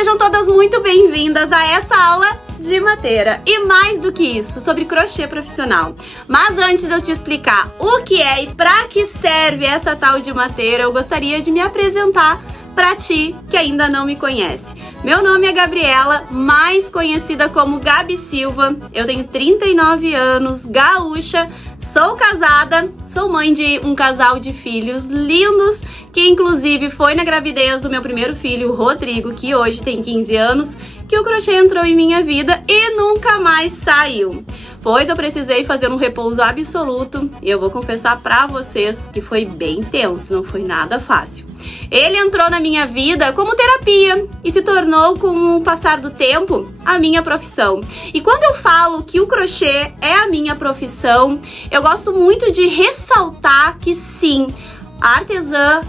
Sejam todas muito bem-vindas a essa aula de mateira e mais do que isso, sobre crochê profissional. Mas antes de eu te explicar o que é e pra que serve essa tal de mateira, eu gostaria de me apresentar pra ti que ainda não me conhece. Meu nome é Gabriela, mais conhecida como Gabi Silva. Eu tenho 39 anos, gaúcha, sou casada, sou mãe de um casal de filhos lindos, que inclusive foi na gravidez do meu primeiro filho, Rodrigo, que hoje tem 15 anos, que o crochê entrou em minha vida e nunca mais saiu. Pois eu precisei fazer um repouso absoluto e eu vou confessar pra vocês que foi bem tenso, não foi nada fácil. Ele entrou na minha vida como terapia e se tornou, com o passar do tempo, a minha profissão. E quando eu falo que o crochê é a minha profissão, eu gosto muito de ressaltar que sim,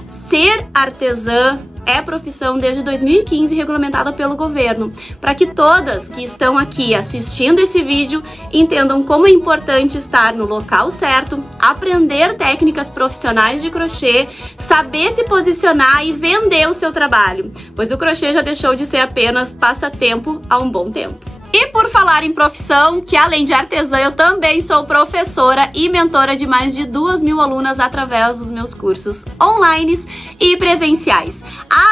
ser artesã é profissão desde 2015 regulamentada pelo governo, para que todas que estão aqui assistindo esse vídeo entendam como é importante estar no local certo, aprender técnicas profissionais de crochê, saber se posicionar e vender o seu trabalho, pois o crochê já deixou de ser apenas passatempo há um bom tempo. E por falar em profissão, que além de artesã, eu também sou professora e mentora de mais de 2.000 alunas através dos meus cursos online e presenciais.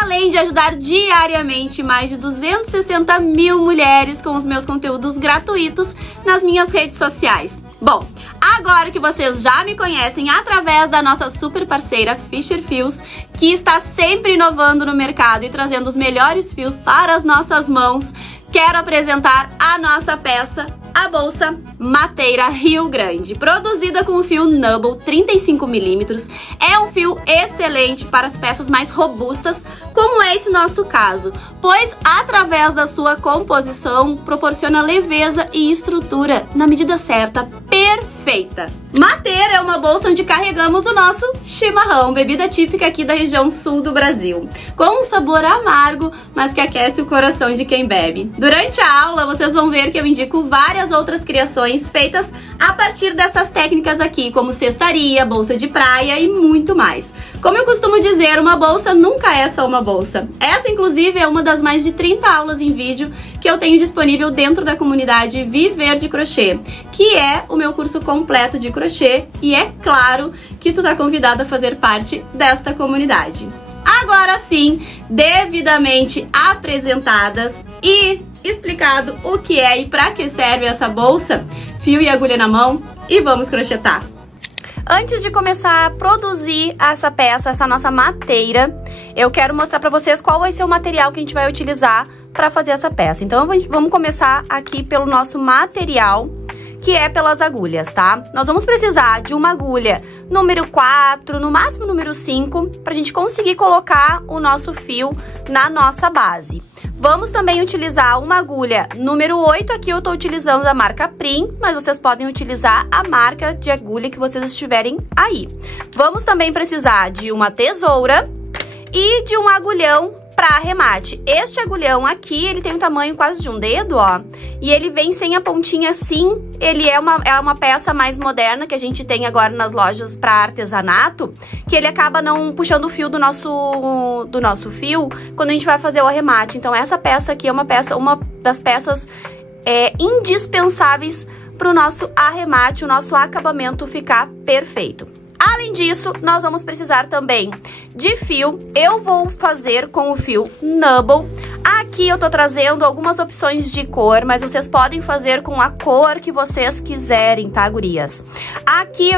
Além de ajudar diariamente mais de 260 mil mulheres com os meus conteúdos gratuitos nas minhas redes sociais. Bom, agora que vocês já me conhecem através da nossa super parceira Fischer Fios, que está sempre inovando no mercado e trazendo os melhores fios para as nossas mãos, quero apresentar a nossa peça, a bolsa Mateira Rio Grande, produzida com o fio Nubble 35mm. É um fio excelente para as peças mais robustas, como é esse nosso caso, pois através da sua composição proporciona leveza e estrutura na medida certa, perfeita. Mateira é uma bolsa onde carregamos o nosso chimarrão, bebida típica aqui da região sul do Brasil, com um sabor amargo, mas que aquece o coração de quem bebe. Durante a aula, vocês vão ver que eu indico várias outras criações feitas a partir dessas técnicas aqui, como cestaria, bolsa de praia e muito mais. Como eu costumo dizer, uma bolsa nunca é só uma bolsa. Essa, inclusive, é uma das mais de 30 aulas em vídeo que eu tenho disponível dentro da comunidade Viver de Crochê, que é o meu curso completo de crochê, e é claro que tu tá convidado a fazer parte desta comunidade. Agora sim, devidamente apresentadas e explicado o que é e para que serve essa bolsa, fio e agulha na mão e vamos crochetar. Antes de começar a produzir essa peça, essa nossa mateira, eu quero mostrar para vocês qual vai ser o material que a gente vai utilizar para fazer essa peça. Então vamos começar aqui pelo nosso material, que é pelas agulhas, tá? Nós vamos precisar de uma agulha número 4, no máximo número 5, pra gente conseguir colocar o nosso fio na nossa base. Vamos também utilizar uma agulha número 8, aqui eu tô utilizando da marca Prim, mas vocês podem utilizar a marca de agulha que vocês estiverem aí. Vamos também precisar de uma tesoura e de um agulhão para arremate. Este agulhão aqui, ele tem um tamanho quase de um dedo, ó, e ele vem sem a pontinha assim. Ele é uma peça mais moderna que a gente tem agora nas lojas para artesanato, que ele acaba não puxando o fio do nosso fio quando a gente vai fazer o arremate. Então essa peça aqui é uma das peças indispensáveis para o nosso arremate, o nosso acabamento ficar perfeito. Além disso, nós vamos precisar também de fio. Eu vou fazer com o fio Nubble. Aqui eu tô trazendo algumas opções de cor, mas vocês podem fazer com a cor que vocês quiserem, tá, gurias? Aqui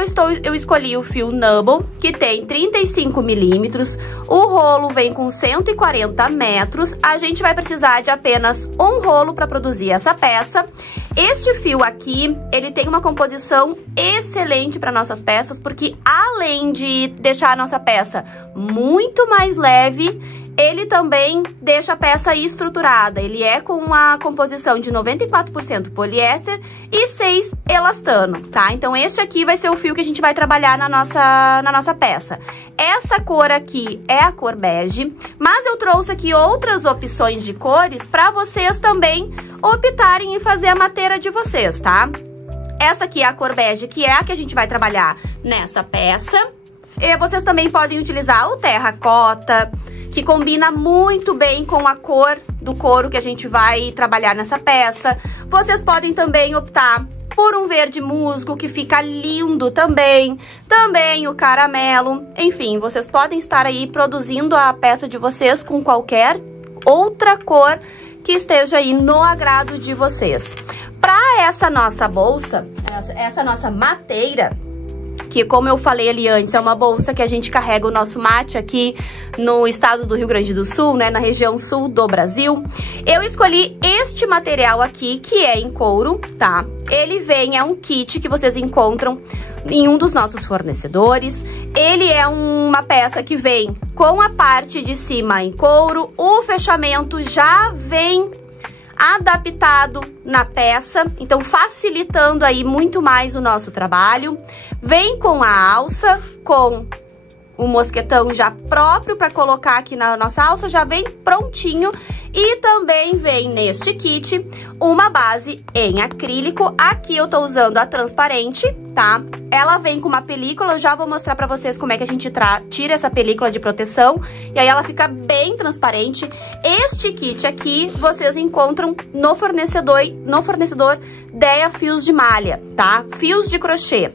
eu escolhi o fio Nubble, que tem 35mm. O rolo vem com 140 metros. A gente vai precisar de apenas um rolo para produzir essa peça. Este fio aqui, ele tem uma composição excelente para nossas peças, porque além de deixar a nossa peça muito mais leve, ele também deixa a peça estruturada. Ele é com uma composição de 94% poliéster e 6% elastano, tá? Então este aqui vai ser o fio que a gente vai trabalhar na nossa peça. Essa cor aqui é a cor bege, mas eu trouxe aqui outras opções de cores para vocês também optarem em fazer a mateira de vocês, tá? Essa aqui é a cor bege, que é a que a gente vai trabalhar nessa peça. E vocês também podem utilizar o terracota, que combina muito bem com a cor do couro que a gente vai trabalhar nessa peça. Vocês podem também optar por um verde musgo, que fica lindo também. Também o caramelo. Enfim, vocês podem estar aí produzindo a peça de vocês com qualquer outra cor que esteja aí no agrado de vocês. Para essa nossa bolsa, essa nossa mateira, que como eu falei ali antes, é uma bolsa que a gente carrega o nosso mate aqui no estado do Rio Grande do Sul, né, na região sul do Brasil. Eu escolhi este material aqui, que é em couro, tá? Ele vem, é um kit que vocês encontram em um dos nossos fornecedores. Ele é uma peça que vem com a parte de cima em couro, o fechamento já vem adaptado na peça, então facilitando aí muito mais o nosso trabalho. Vem com a alça, com o mosquetão já próprio para colocar aqui na nossa alça, já vem prontinho. E também vem neste kit uma base em acrílico. Aqui eu tô usando a transparente, tá? Ela vem com uma película, eu já vou mostrar pra vocês como é que a gente tira essa película de proteção. E aí ela fica bem transparente. Este kit aqui vocês encontram no fornecedor Dea Fios de Malha, tá? Fios de crochê.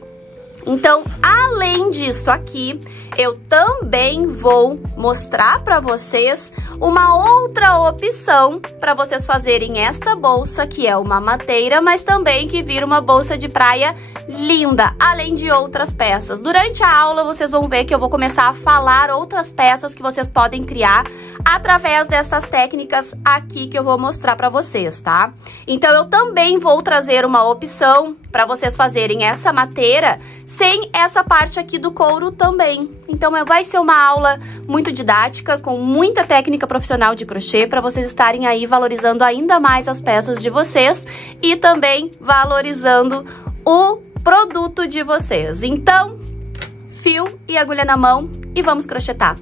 Então, além disso aqui, eu também vou mostrar para vocês uma outra opção para vocês fazerem esta bolsa, que é uma mateira, mas também que vira uma bolsa de praia linda, além de outras peças. Durante a aula, vocês vão ver que eu vou começar a falar outras peças que vocês podem criar através dessas técnicas aqui que eu vou mostrar para vocês, tá? Então, eu também vou trazer uma opção para vocês fazerem essa mateira sem essa parte aqui do couro também. Então, vai ser uma aula muito didática, com muita técnica profissional de crochê, para vocês estarem aí valorizando ainda mais as peças de vocês e também valorizando o produto de vocês. Então, fio e agulha na mão e vamos crochetar.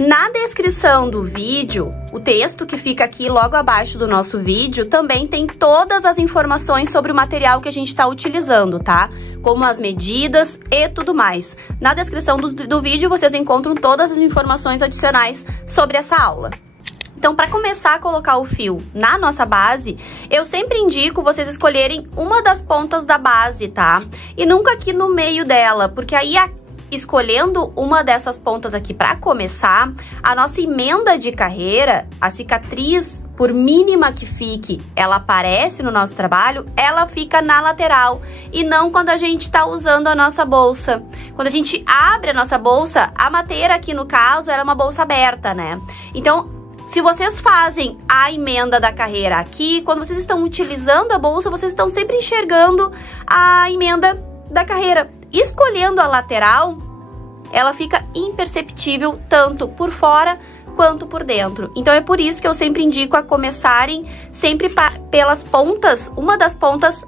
Na descrição do vídeo, o texto que fica aqui logo abaixo do nosso vídeo também tem todas as informações sobre o material que a gente está utilizando, tá? Como as medidas e tudo mais. Na descrição do vídeo vocês encontram todas as informações adicionais sobre essa aula. Então, para começar a colocar o fio na nossa base, eu sempre indico vocês escolherem uma das pontas da base, tá? E nunca aqui no meio dela, porque aí escolhendo uma dessas pontas aqui para começar, a nossa emenda de carreira, a cicatriz, por mínima que fique, ela aparece no nosso trabalho, ela fica na lateral e não quando a gente tá usando a nossa bolsa. Quando a gente abre a nossa bolsa, a mateira aqui no caso era uma bolsa aberta, né? Então, se vocês fazem a emenda da carreira aqui, quando vocês estão utilizando a bolsa, vocês estão sempre enxergando a emenda da carreira. Escolhendo a lateral, ela fica imperceptível tanto por fora quanto por dentro. Então, é por isso que eu sempre indico a começarem sempre pelas pontas, uma das pontas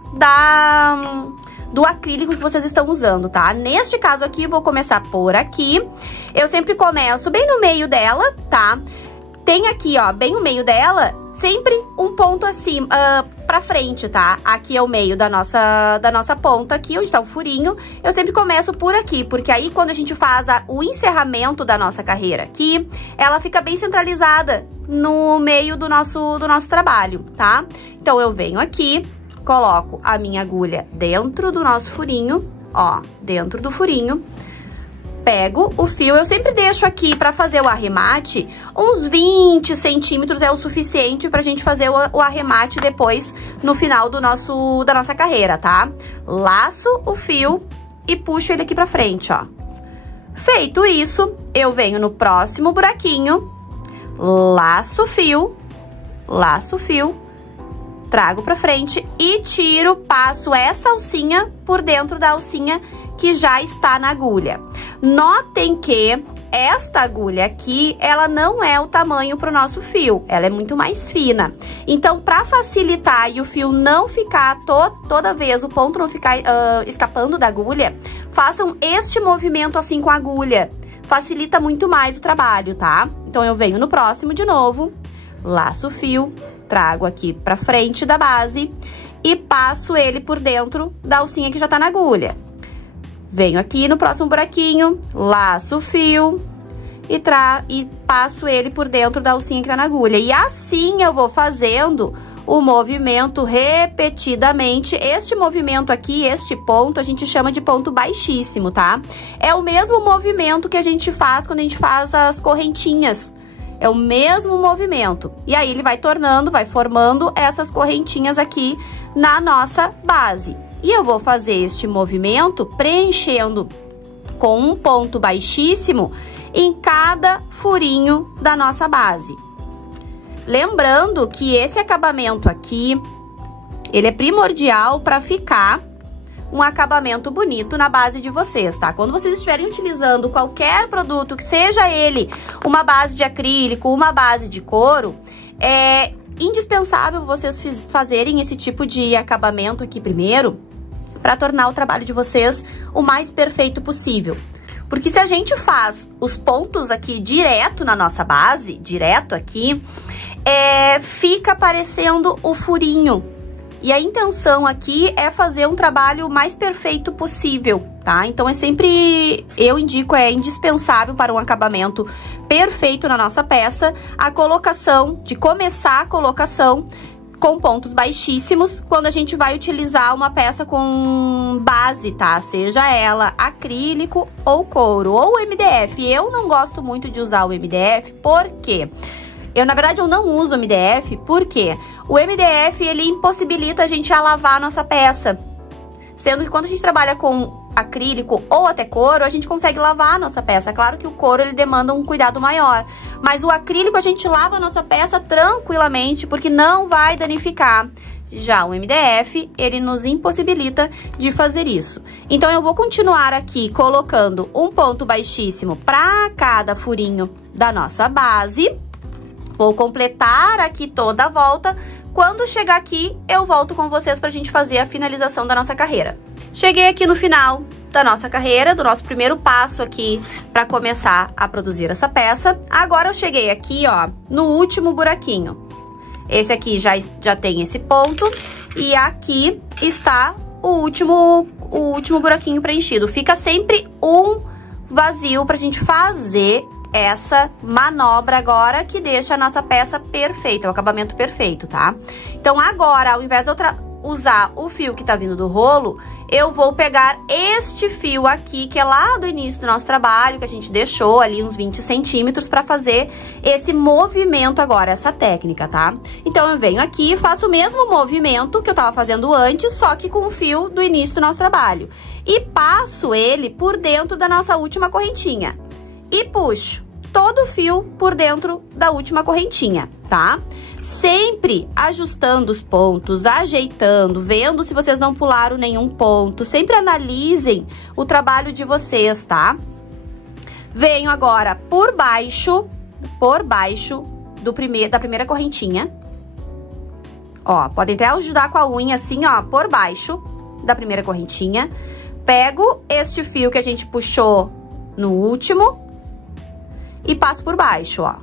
do acrílico que vocês estão usando, tá? Neste caso aqui, vou começar por aqui. Eu sempre começo bem no meio dela, tá? Tem aqui, ó, bem no meio dela, sempre um ponto acima, pra frente, tá? Aqui é o meio da nossa ponta aqui, onde tá o furinho. Eu sempre começo por aqui, porque aí quando a gente faz o encerramento da nossa carreira aqui, ela fica bem centralizada no meio do nosso trabalho, tá? Então, eu venho aqui, coloco a minha agulha dentro do nosso furinho, ó, dentro do furinho. Pego o fio, eu sempre deixo aqui pra fazer o arremate, uns 20 centímetros é o suficiente pra gente fazer o arremate depois, no final da nossa carreira, tá? Laço o fio e puxo ele aqui pra frente, ó. Feito isso, eu venho no próximo buraquinho, laço o fio, trago pra frente e tiro, passo essa alcinha por dentro da alcinha que já está na agulha. Notem que esta agulha aqui, ela não é o tamanho para o nosso fio, ela é muito mais fina. Então, para facilitar e o fio não ficar toda vez, o ponto não ficar escapando da agulha, façam este movimento assim com a agulha. Facilita muito mais o trabalho, tá? Então, eu venho no próximo de novo, laço o fio, trago aqui para frente da base e passo ele por dentro da alcinha que já tá na agulha. Venho aqui no próximo buraquinho, laço o fio e passo ele por dentro da alcinha que tá na agulha. E assim eu vou fazendo o movimento repetidamente. Este movimento aqui, este ponto, a gente chama de ponto baixíssimo, tá? É o mesmo movimento que a gente faz quando a gente faz as correntinhas. É o mesmo movimento. E aí ele vai tornando, vai formando essas correntinhas aqui na nossa base. E eu vou fazer este movimento preenchendo com um ponto baixíssimo em cada furinho da nossa base. Lembrando que esse acabamento aqui, ele é primordial para ficar um acabamento bonito na base de vocês, tá? Quando vocês estiverem utilizando qualquer produto, que seja ele uma base de acrílico, uma base de couro, é indispensável vocês fazerem esse tipo de acabamento aqui primeiro, para tornar o trabalho de vocês o mais perfeito possível. Porque se a gente faz os pontos aqui direto na nossa base, direto aqui, fica parecendo o furinho. E a intenção aqui é fazer um trabalho mais perfeito possível, tá? Então eu indico, é indispensável para um acabamento perfeito na nossa peça, a colocação, de começar a colocação com pontos baixíssimos, quando a gente vai utilizar uma peça com base, tá? Seja ela acrílico ou couro, ou MDF. Eu não gosto muito de usar o MDF, por quê? Na verdade, eu não uso o MDF, porque o MDF, ele impossibilita a gente a lavar a nossa peça. Sendo que quando a gente trabalha com acrílico ou até couro, a gente consegue lavar a nossa peça. Claro que o couro, ele demanda um cuidado maior. Mas o acrílico, a gente lava a nossa peça tranquilamente, porque não vai danificar. Já o MDF, ele nos impossibilita de fazer isso. Então, eu vou continuar aqui colocando um ponto baixíssimo para cada furinho da nossa base. Vou completar aqui toda a volta. Quando chegar aqui, eu volto com vocês pra gente fazer a finalização da nossa carreira. Cheguei aqui no final da nossa carreira, do nosso primeiro passo aqui pra começar a produzir essa peça. Agora eu cheguei aqui, ó, no último buraquinho. Esse aqui já tem esse ponto e aqui está o último buraquinho preenchido. Fica sempre um vazio pra gente fazer essa manobra agora, que deixa a nossa peça perfeita, o acabamento perfeito, tá? Então, agora, ao invés de eu usar o fio que tá vindo do rolo, eu vou pegar este fio aqui, que é lá do início do nosso trabalho, que a gente deixou ali uns 20 centímetros pra fazer esse movimento agora, essa técnica, tá? Então, eu venho aqui e faço o mesmo movimento que eu tava fazendo antes, só que com o fio do início do nosso trabalho. E passo ele por dentro da nossa última correntinha. E puxo todo o fio por dentro da última correntinha, tá? Sempre ajustando os pontos, ajeitando, vendo se vocês não pularam nenhum ponto. Sempre analisem o trabalho de vocês, tá? Venho agora por baixo da primeira correntinha. Ó, podem até ajudar com a unha assim, ó, por baixo da primeira correntinha. Pego este fio que a gente puxou no último e passo por baixo, ó.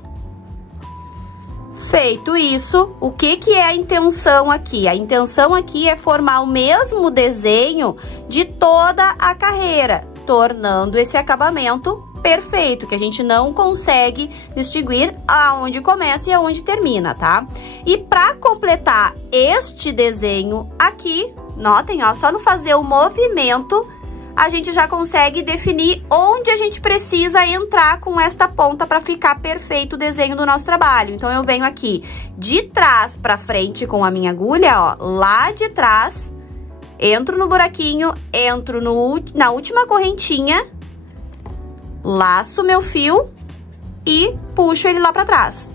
Feito isso, o que é a intenção aqui? A intenção aqui é formar o mesmo desenho de toda a carreira, tornando esse acabamento perfeito, que a gente não consegue distinguir aonde começa e aonde termina, tá? E para completar este desenho aqui, notem, ó, só no fazer o movimento, a gente já consegue definir onde a gente precisa entrar com esta ponta para ficar perfeito o desenho do nosso trabalho. Então, eu venho aqui de trás para frente com a minha agulha, ó, lá de trás, entro no buraquinho, entro na última correntinha, laço meu fio e puxo ele lá para trás.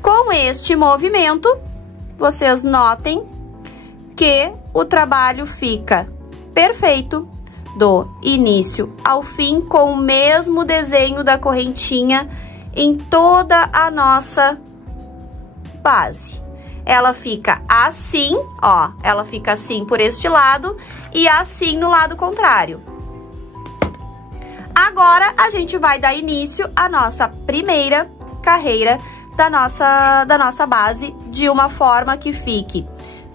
Com este movimento, vocês notem que o trabalho fica perfeito do início ao fim, com o mesmo desenho da correntinha em toda a nossa base. Ela fica assim, ó, ela fica assim por este lado e assim no lado contrário. Agora, a gente vai dar início à nossa primeira carreira da nossa base, de uma forma que fique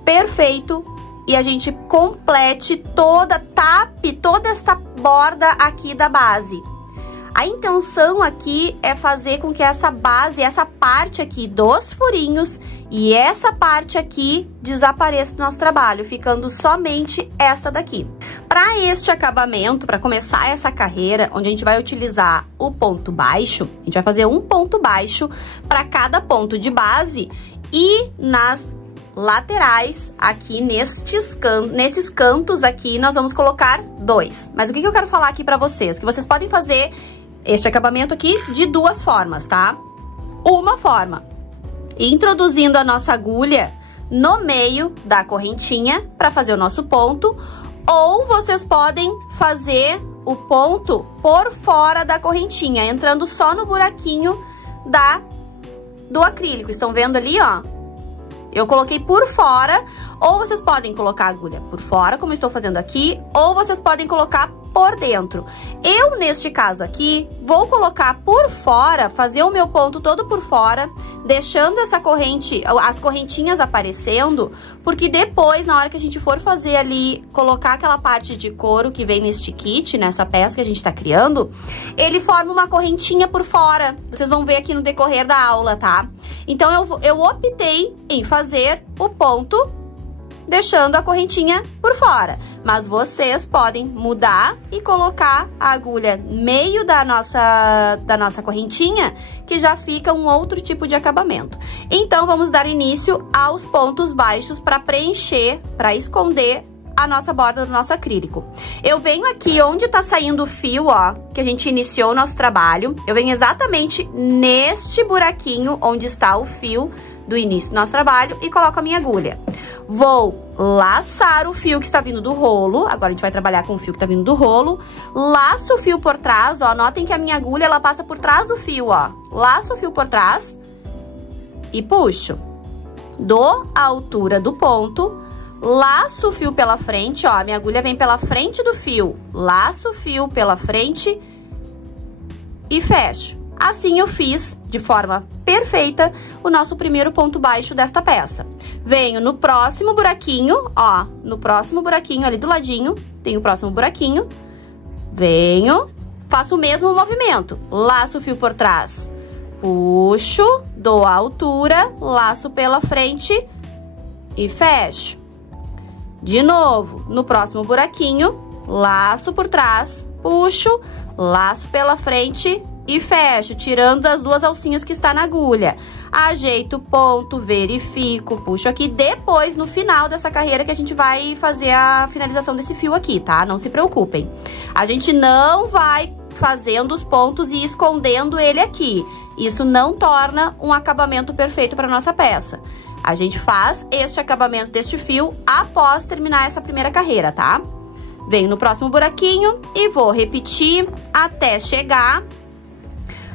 perfeito e a gente complete tape toda esta borda aqui da base. A intenção aqui é fazer com que essa base, essa parte aqui dos furinhos e essa parte aqui desapareça do nosso trabalho, ficando somente essa daqui. Para este acabamento, para começar essa carreira, onde a gente vai utilizar o ponto baixo, a gente vai fazer um ponto baixo para cada ponto de base e nas laterais, aqui nesses cantos aqui, nós vamos colocar 2. Mas o que eu quero falar aqui pra vocês? Que vocês podem fazer este acabamento aqui de 2 formas, tá? Uma forma, introduzindo a nossa agulha no meio da correntinha pra fazer o nosso ponto, ou vocês podem fazer o ponto por fora da correntinha, entrando só no buraquinho do acrílico. Estão vendo ali, ó? Eu coloquei por fora, ou vocês podem colocar a agulha por fora, como eu estou fazendo aqui, ou vocês podem colocar por dentro. Eu, neste caso aqui, vou colocar por fora, fazer o meu ponto todo por fora, deixando essa corrente, as correntinhas aparecendo, porque depois, na hora que a gente for fazer ali, colocar aquela parte de couro que vem neste kit, nessa peça que a gente tá criando, ele forma uma correntinha por fora. Vocês vão ver aqui no decorrer da aula, tá? Então, eu optei em fazer o ponto deixando a correntinha por fora. Mas vocês podem mudar e colocar a agulha no meio da nossa correntinha, que já fica um outro tipo de acabamento. Então, vamos dar início aos pontos baixos para preencher, para esconder a nossa borda do nosso acrílico. Eu venho aqui onde tá saindo o fio, ó, que a gente iniciou o nosso trabalho. Eu venho exatamente neste buraquinho onde está o fio do início do nosso trabalho e coloco a minha agulha. Vou laçar o fio que está vindo do rolo, agora a gente vai trabalhar com o fio que está vindo do rolo, laço o fio por trás, ó, notem que a minha agulha, ela passa por trás do fio, ó, laço o fio por trás e puxo, dou a altura do ponto, laço o fio pela frente, ó, a minha agulha vem pela frente do fio, laço o fio pela frente e fecho. Assim eu fiz, de forma perfeita, o nosso primeiro ponto baixo desta peça. Venho no próximo buraquinho, ó, no próximo buraquinho ali do ladinho, tem o próximo buraquinho, venho, faço o mesmo movimento, laço o fio por trás, puxo, dou a altura, laço pela frente e fecho. De novo, no próximo buraquinho, laço por trás, puxo, laço pela frente e fecho, tirando as 2 alcinhas que está na agulha. Ajeito o ponto, verifico, puxo aqui. Depois, no final dessa carreira, que a gente vai fazer a finalização desse fio aqui, tá? Não se preocupem. A gente não vai fazendo os pontos e escondendo ele aqui. Isso não torna um acabamento perfeito para nossa peça. A gente faz este acabamento deste fio após terminar essa primeira carreira, tá? Venho no próximo buraquinho e vou repetir até chegar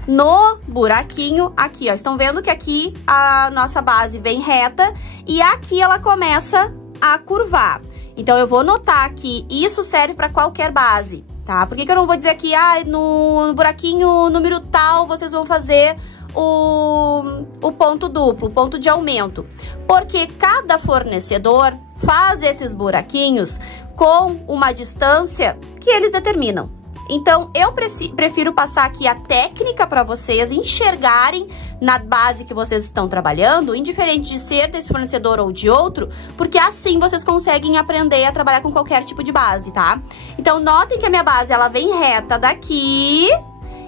no buraquinho aqui, ó. Estão vendo que aqui a nossa base vem reta e aqui ela começa a curvar. Então, eu vou notar que isso serve para qualquer base, tá? Por que eu não vou dizer aqui, no buraquinho número tal, vocês vão fazer o ponto duplo, o ponto de aumento? Porque cada fornecedor faz esses buraquinhos com uma distância que eles determinam. Então, eu prefiro passar aqui a técnica para vocês enxergarem na base que vocês estão trabalhando, indiferente de ser desse fornecedor ou de outro, porque assim vocês conseguem aprender a trabalhar com qualquer tipo de base, tá? Então, notem que a minha base, ela vem reta daqui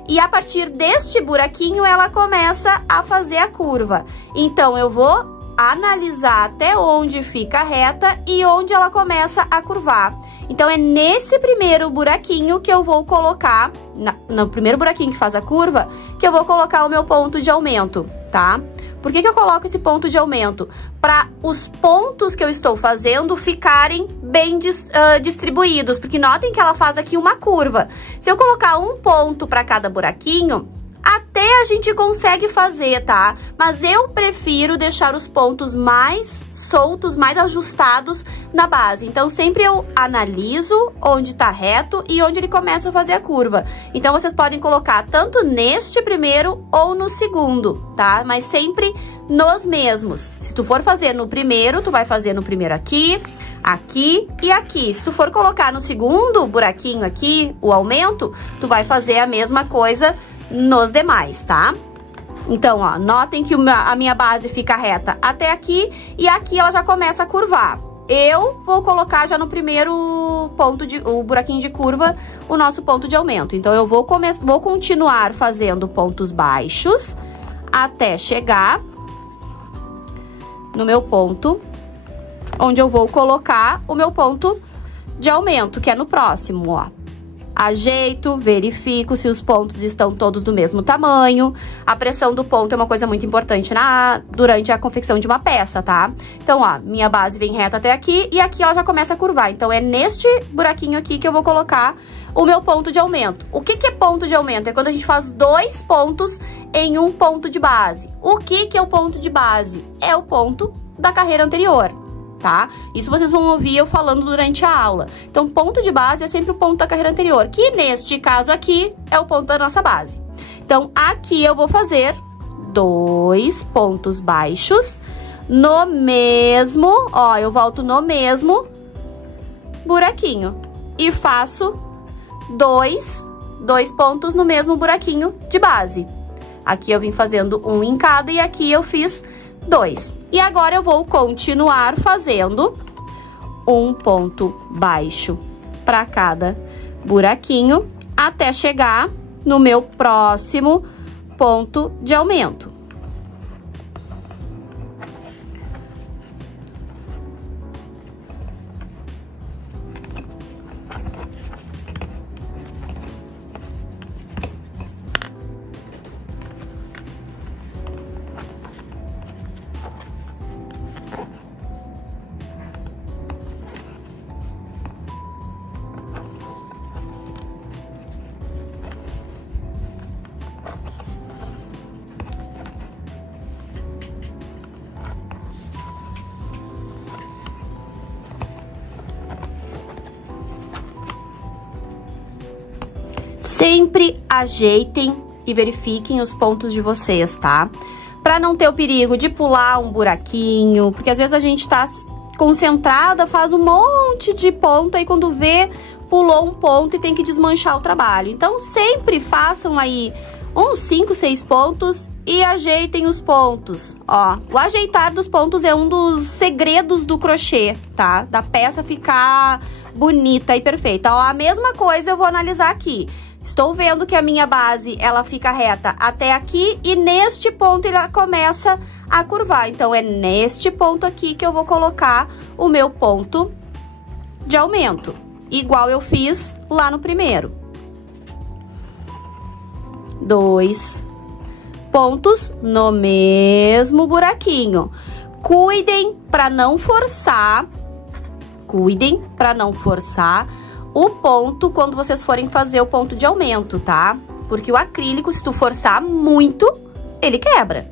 e a partir deste buraquinho, ela começa a fazer a curva. Então, eu vou analisar até onde fica reta e onde ela começa a curvar. Então, é nesse primeiro buraquinho que eu vou colocar, no primeiro buraquinho que faz a curva, que eu vou colocar o meu ponto de aumento, tá? Por que eu coloco esse ponto de aumento? Para os pontos que eu estou fazendo ficarem bem distribuídos, porque notem que ela faz aqui uma curva. Se eu colocar um ponto para cada buraquinho, até a gente consegue fazer, tá? Mas eu prefiro deixar os pontos mais soltos, mais ajustados na base. Então, sempre eu analiso onde tá reto e onde ele começa a fazer a curva. Então, vocês podem colocar tanto neste primeiro ou no segundo, tá? Mas sempre nos mesmos. Se tu for fazer no primeiro, tu vai fazer no primeiro aqui, aqui e aqui. Se tu for colocar no segundo buraquinho aqui, o aumento, tu vai fazer a mesma coisa nos demais, tá? Então, ó, notem que a minha base fica reta até aqui e aqui ela já começa a curvar. Eu vou colocar já no primeiro ponto, o buraquinho de curva, o nosso ponto de aumento. Então, eu vou continuar fazendo pontos baixos até chegar no meu ponto, onde eu vou colocar o meu ponto de aumento, que é no próximo, ó. Ajeito, verifico se os pontos estão todos do mesmo tamanho. A pressão do ponto é uma coisa muito importante durante a confecção de uma peça, tá? Então, ó, minha base vem reta até aqui e aqui ela já começa a curvar. Então, é neste buraquinho aqui que eu vou colocar o meu ponto de aumento. O que é ponto de aumento? É quando a gente faz 2 pontos em um ponto de base. O que é o ponto de base? É o ponto da carreira anterior, tá? Isso vocês vão ouvir eu falando durante a aula. Então, ponto de base é sempre o ponto da carreira anterior, que neste caso aqui é o ponto da nossa base. Então, aqui eu vou fazer 2 pontos baixos no mesmo, ó, eu volto no mesmo buraquinho e faço 2 pontos no mesmo buraquinho de base. Aqui eu vim fazendo um em cada e aqui eu fiz 2. E agora eu vou continuar fazendo um ponto baixo para cada buraquinho até chegar no meu próximo ponto de aumento. Sempre ajeitem e verifiquem os pontos de vocês, tá? Pra não ter o perigo de pular um buraquinho, porque às vezes a gente tá concentrada, faz um monte de ponto, aí quando vê, pulou um ponto e tem que desmanchar o trabalho. Então, sempre façam aí uns 5, 6 pontos e ajeitem os pontos. Ó, o ajeitar dos pontos é um dos segredos do crochê, tá? Da peça ficar bonita e perfeita. Ó, a mesma coisa eu vou analisar aqui. Estou vendo que a minha base, ela fica reta até aqui e neste ponto ela começa a curvar. Então, é neste ponto aqui que eu vou colocar o meu ponto de aumento, igual eu fiz lá no primeiro. 2 pontos no mesmo buraquinho. Cuidem para não forçar, o ponto quando vocês forem fazer o ponto de aumento, tá? Porque o acrílico, se tu forçar muito, ele quebra.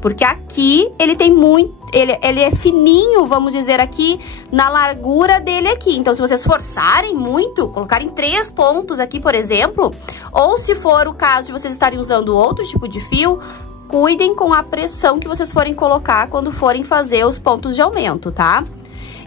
Porque aqui ele tem muito, ele é fininho, vamos dizer aqui, na largura dele aqui. Então, se vocês forçarem muito, colocarem 3 pontos aqui, por exemplo, ou se for o caso de vocês estarem usando outro tipo de fio, cuidem com a pressão que vocês forem colocar quando forem fazer os pontos de aumento, tá?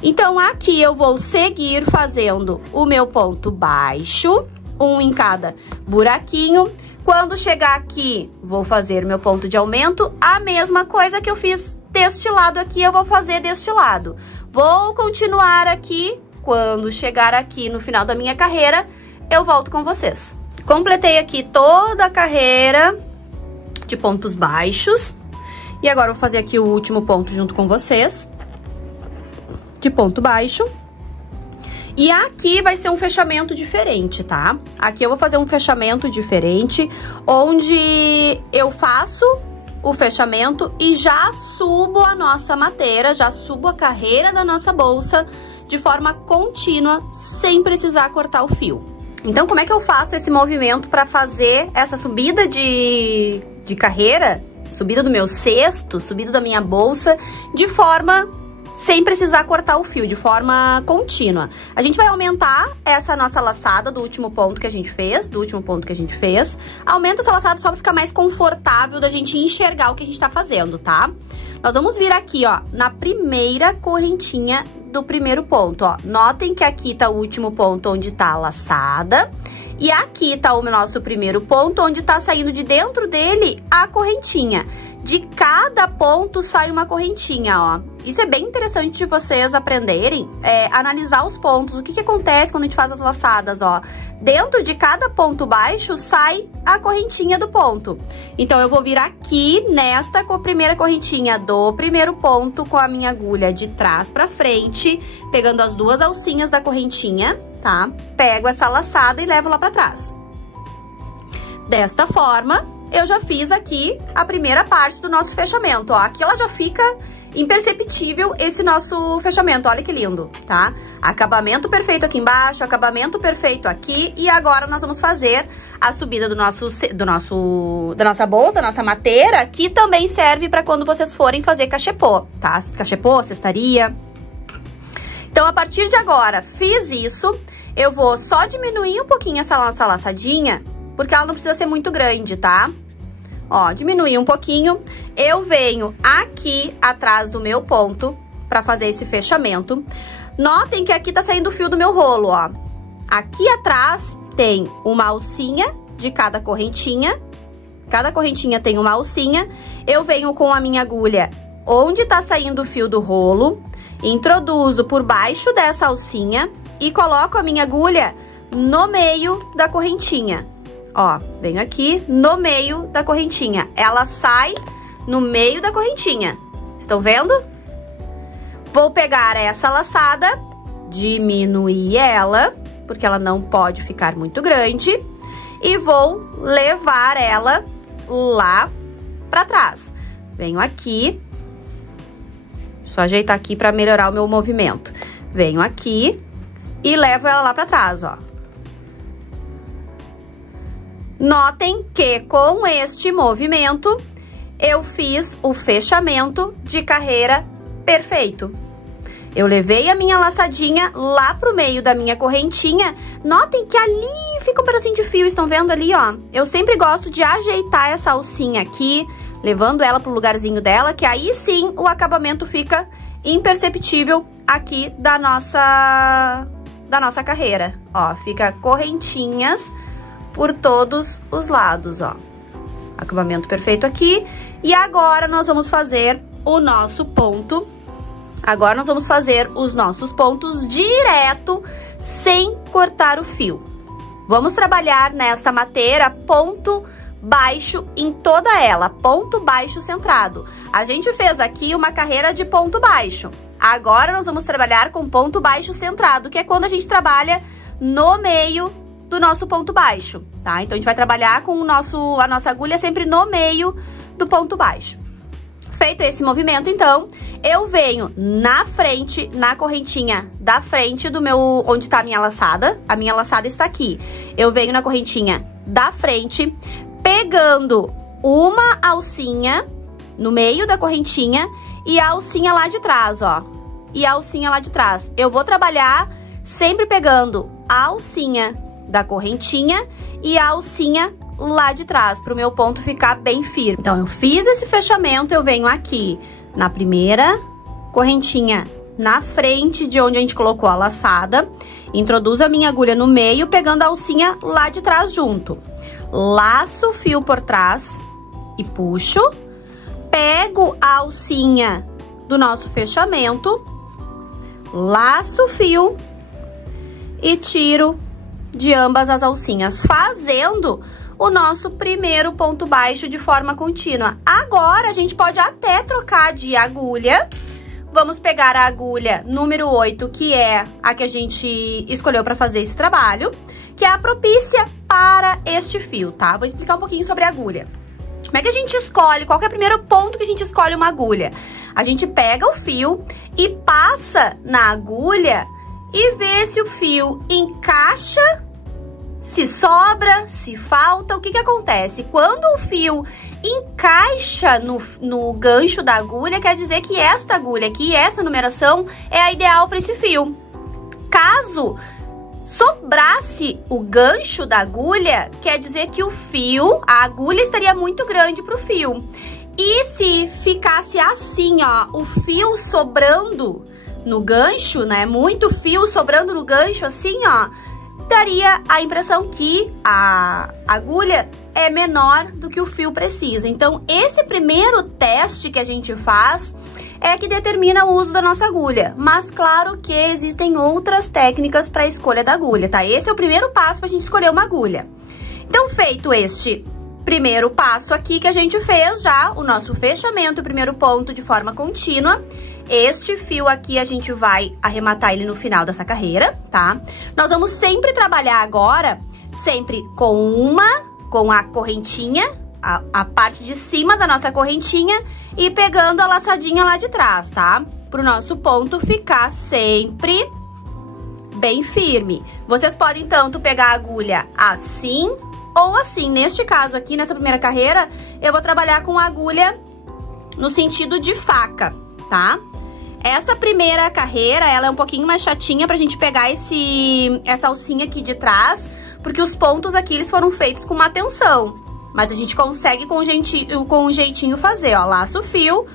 Então, aqui eu vou seguir fazendo o meu ponto baixo, um em cada buraquinho. Quando chegar aqui, vou fazer meu ponto de aumento. A mesma coisa que eu fiz deste lado aqui, eu vou fazer deste lado. Vou continuar aqui. Quando chegar aqui no final da minha carreira, eu volto com vocês. Completei aqui toda a carreira de pontos baixos. E agora eu vou fazer aqui o último ponto junto com vocês, de ponto baixo. E aqui vai ser um fechamento diferente, tá? Aqui eu vou fazer um fechamento diferente, onde eu faço o fechamento e já subo a nossa mateira, já subo a carreira da nossa bolsa de forma contínua, sem precisar cortar o fio. Então, como é que eu faço esse movimento para fazer essa subida de carreira, subida do meu cesto, subida da minha bolsa, de forma sem precisar cortar o fio, de forma contínua? A gente vai aumentar essa nossa laçada do último ponto que a gente fez, Aumenta essa laçada só para ficar mais confortável da gente enxergar o que a gente tá fazendo, tá? Nós vamos vir aqui, ó, na primeira correntinha do primeiro ponto, ó. Notem que aqui tá o último ponto onde tá a laçada. E aqui tá o nosso primeiro ponto, onde tá saindo de dentro dele a correntinha. De cada ponto sai uma correntinha, ó. Isso é bem interessante de vocês aprenderem, analisar os pontos. O que que acontece quando a gente faz as laçadas, ó? Dentro de cada ponto baixo sai a correntinha do ponto. Então, eu vou vir aqui nesta primeira correntinha do primeiro ponto com a minha agulha de trás pra frente, pegando as duas alcinhas da correntinha, tá? Pego essa laçada e levo lá pra trás. Desta forma, eu já fiz aqui a primeira parte do nosso fechamento, ó. Aqui ela já fica imperceptível esse nosso fechamento, olha que lindo, tá? Acabamento perfeito aqui embaixo, acabamento perfeito aqui. E agora nós vamos fazer a subida da nossa bolsa, da nossa mateira, que também serve para quando vocês forem fazer cachepô, tá? Cachepô, cestaria. Então, a partir de agora, fiz isso, eu vou só diminuir um pouquinho essa nossa laçadinha, porque ela não precisa ser muito grande, tá? Ó, diminuir um pouquinho. Eu venho aqui atrás do meu ponto pra fazer esse fechamento. Notem que aqui tá saindo o fio do meu rolo, ó. Aqui atrás tem uma alcinha de cada correntinha. Cada correntinha tem uma alcinha. Eu venho com a minha agulha onde tá saindo o fio do rolo, introduzo por baixo dessa alcinha e coloco a minha agulha no meio da correntinha. Ó, venho aqui no meio da correntinha. Ela sai no meio da correntinha. Estão vendo? Vou pegar essa laçada, diminuir ela, porque ela não pode ficar muito grande, e vou levar ela lá pra trás. Venho aqui, só ajeitar aqui pra melhorar o meu movimento. Venho aqui e levo ela lá pra trás, ó. Notem que com este movimento, eu fiz o fechamento de carreira perfeito. Eu levei a minha laçadinha lá pro meio da minha correntinha. Notem que ali fica um pedacinho de fio, estão vendo ali, ó? Eu sempre gosto de ajeitar essa alcinha aqui, levando ela pro lugarzinho dela, que aí sim o acabamento fica imperceptível aqui da nossa carreira. Ó, fica correntinhas por todos os lados, ó. Acabamento perfeito aqui. E agora nós vamos fazer o nosso ponto. Agora nós vamos fazer os nossos pontos direto, sem cortar o fio. Vamos trabalhar nesta mateira ponto baixo em toda ela, ponto baixo centrado. A gente fez aqui uma carreira de ponto baixo. Agora nós vamos trabalhar com ponto baixo centrado, que é quando a gente trabalha no meio do nosso ponto baixo, tá? Então, a gente vai trabalhar com a nossa agulha sempre no meio do ponto baixo. Feito esse movimento, então, eu venho na frente, na correntinha da frente do meu, onde tá a minha laçada está aqui. Eu venho na correntinha da frente, pegando uma alcinha no meio da correntinha e a alcinha lá de trás, ó. E a alcinha lá de trás. Eu vou trabalhar sempre pegando a alcinha da correntinha e a alcinha lá de trás, para o meu ponto ficar bem firme. Então, eu fiz esse fechamento, eu venho aqui na primeira correntinha na frente de onde a gente colocou a laçada, introduzo a minha agulha no meio, pegando a alcinha lá de trás junto. Laço o fio por trás e puxo, pego a alcinha do nosso fechamento, laço o fio e tiro de ambas as alcinhas, fazendo o nosso primeiro ponto baixo de forma contínua. Agora, a gente pode até trocar de agulha. Vamos pegar a agulha número 8, que é a que a gente escolheu para fazer esse trabalho, que é a propícia para este fio, tá? Vou explicar um pouquinho sobre a agulha. Como é que a gente escolhe? Qual que é o primeiro ponto que a gente escolhe uma agulha? A gente pega o fio e passa na agulha e vê se o fio encaixa, se sobra, se falta. O que que acontece? Quando o fio encaixa no gancho da agulha, quer dizer que esta agulha aqui, essa numeração, é a ideal para esse fio. Caso sobrasse o gancho da agulha, quer dizer que o fio, a agulha estaria muito grande para o fio. E se ficasse assim, ó, o fio sobrando no gancho, né? Muito fio sobrando no gancho, assim, ó, daria a impressão que a agulha é menor do que o fio precisa. Então, esse primeiro teste que a gente faz é que determina o uso da nossa agulha. Mas, claro que existem outras técnicas para a escolha da agulha, tá? Esse é o primeiro passo para a gente escolher uma agulha. Então, feito este primeiro passo aqui que a gente fez já, o nosso fechamento, o primeiro ponto de forma contínua, este fio aqui a gente vai arrematar ele no final dessa carreira, tá? Nós vamos sempre trabalhar agora, sempre com a correntinha, a parte de cima da nossa correntinha e pegando a laçadinha lá de trás, tá? Pro nosso ponto ficar sempre bem firme. Vocês podem tanto pegar a agulha assim ou assim. Neste caso aqui, nessa primeira carreira, eu vou trabalhar com a agulha no sentido de faca, tá? Essa primeira carreira, ela é um pouquinho mais chatinha pra gente pegar essa alcinha aqui de trás, porque os pontos aqui, eles foram feitos com uma tensão. Mas a gente consegue com um jeitinho fazer, ó. Laça o fio,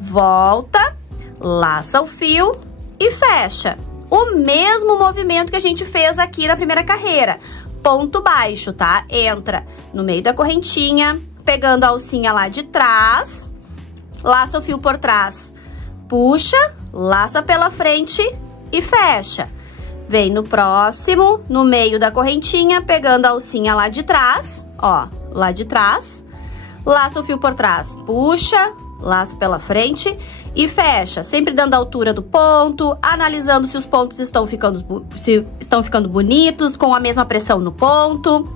volta, laça o fio e fecha. O mesmo movimento que a gente fez aqui na primeira carreira. Ponto baixo, tá? Entra no meio da correntinha, pegando a alcinha lá de trás, laça o fio por trás, puxa, laça pela frente e fecha. Vem no próximo, no meio da correntinha, pegando a alcinha lá de trás, ó, lá de trás, laça o fio por trás, puxa, laça pela frente e fecha, sempre dando a altura do ponto, analisando se os pontos estão ficando bonitos, com a mesma pressão no ponto.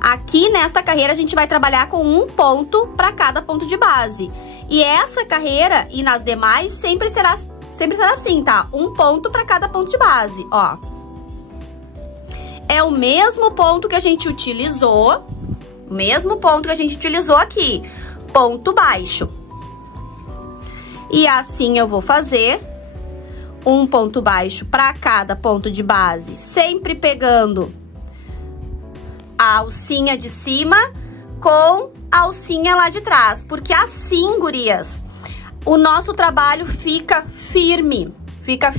Aqui nesta carreira a gente vai trabalhar com um ponto para cada ponto de base. E essa carreira e nas demais sempre será assim, tá? Um ponto para cada ponto de base, ó. É o mesmo ponto que a gente utilizou, aqui, ponto baixo. E assim eu vou fazer um ponto baixo para cada ponto de base, sempre pegando a alcinha de cima com a alcinha lá de trás, porque assim, gurias, o nosso trabalho fica firme, fica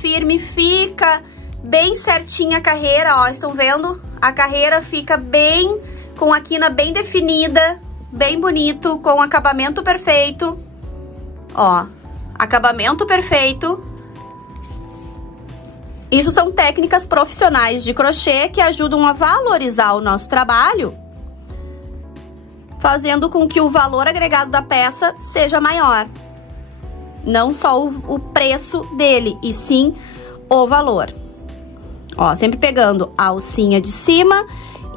bem certinha a carreira, ó, estão vendo? A carreira fica bem, com a quina bem definida, bem bonito, com acabamento perfeito, ó, acabamento perfeito. Isso são técnicas profissionais de crochê que ajudam a valorizar o nosso trabalho, fazendo com que o valor agregado da peça seja maior. Não só o preço dele, e sim o valor. Ó, sempre pegando a alcinha de cima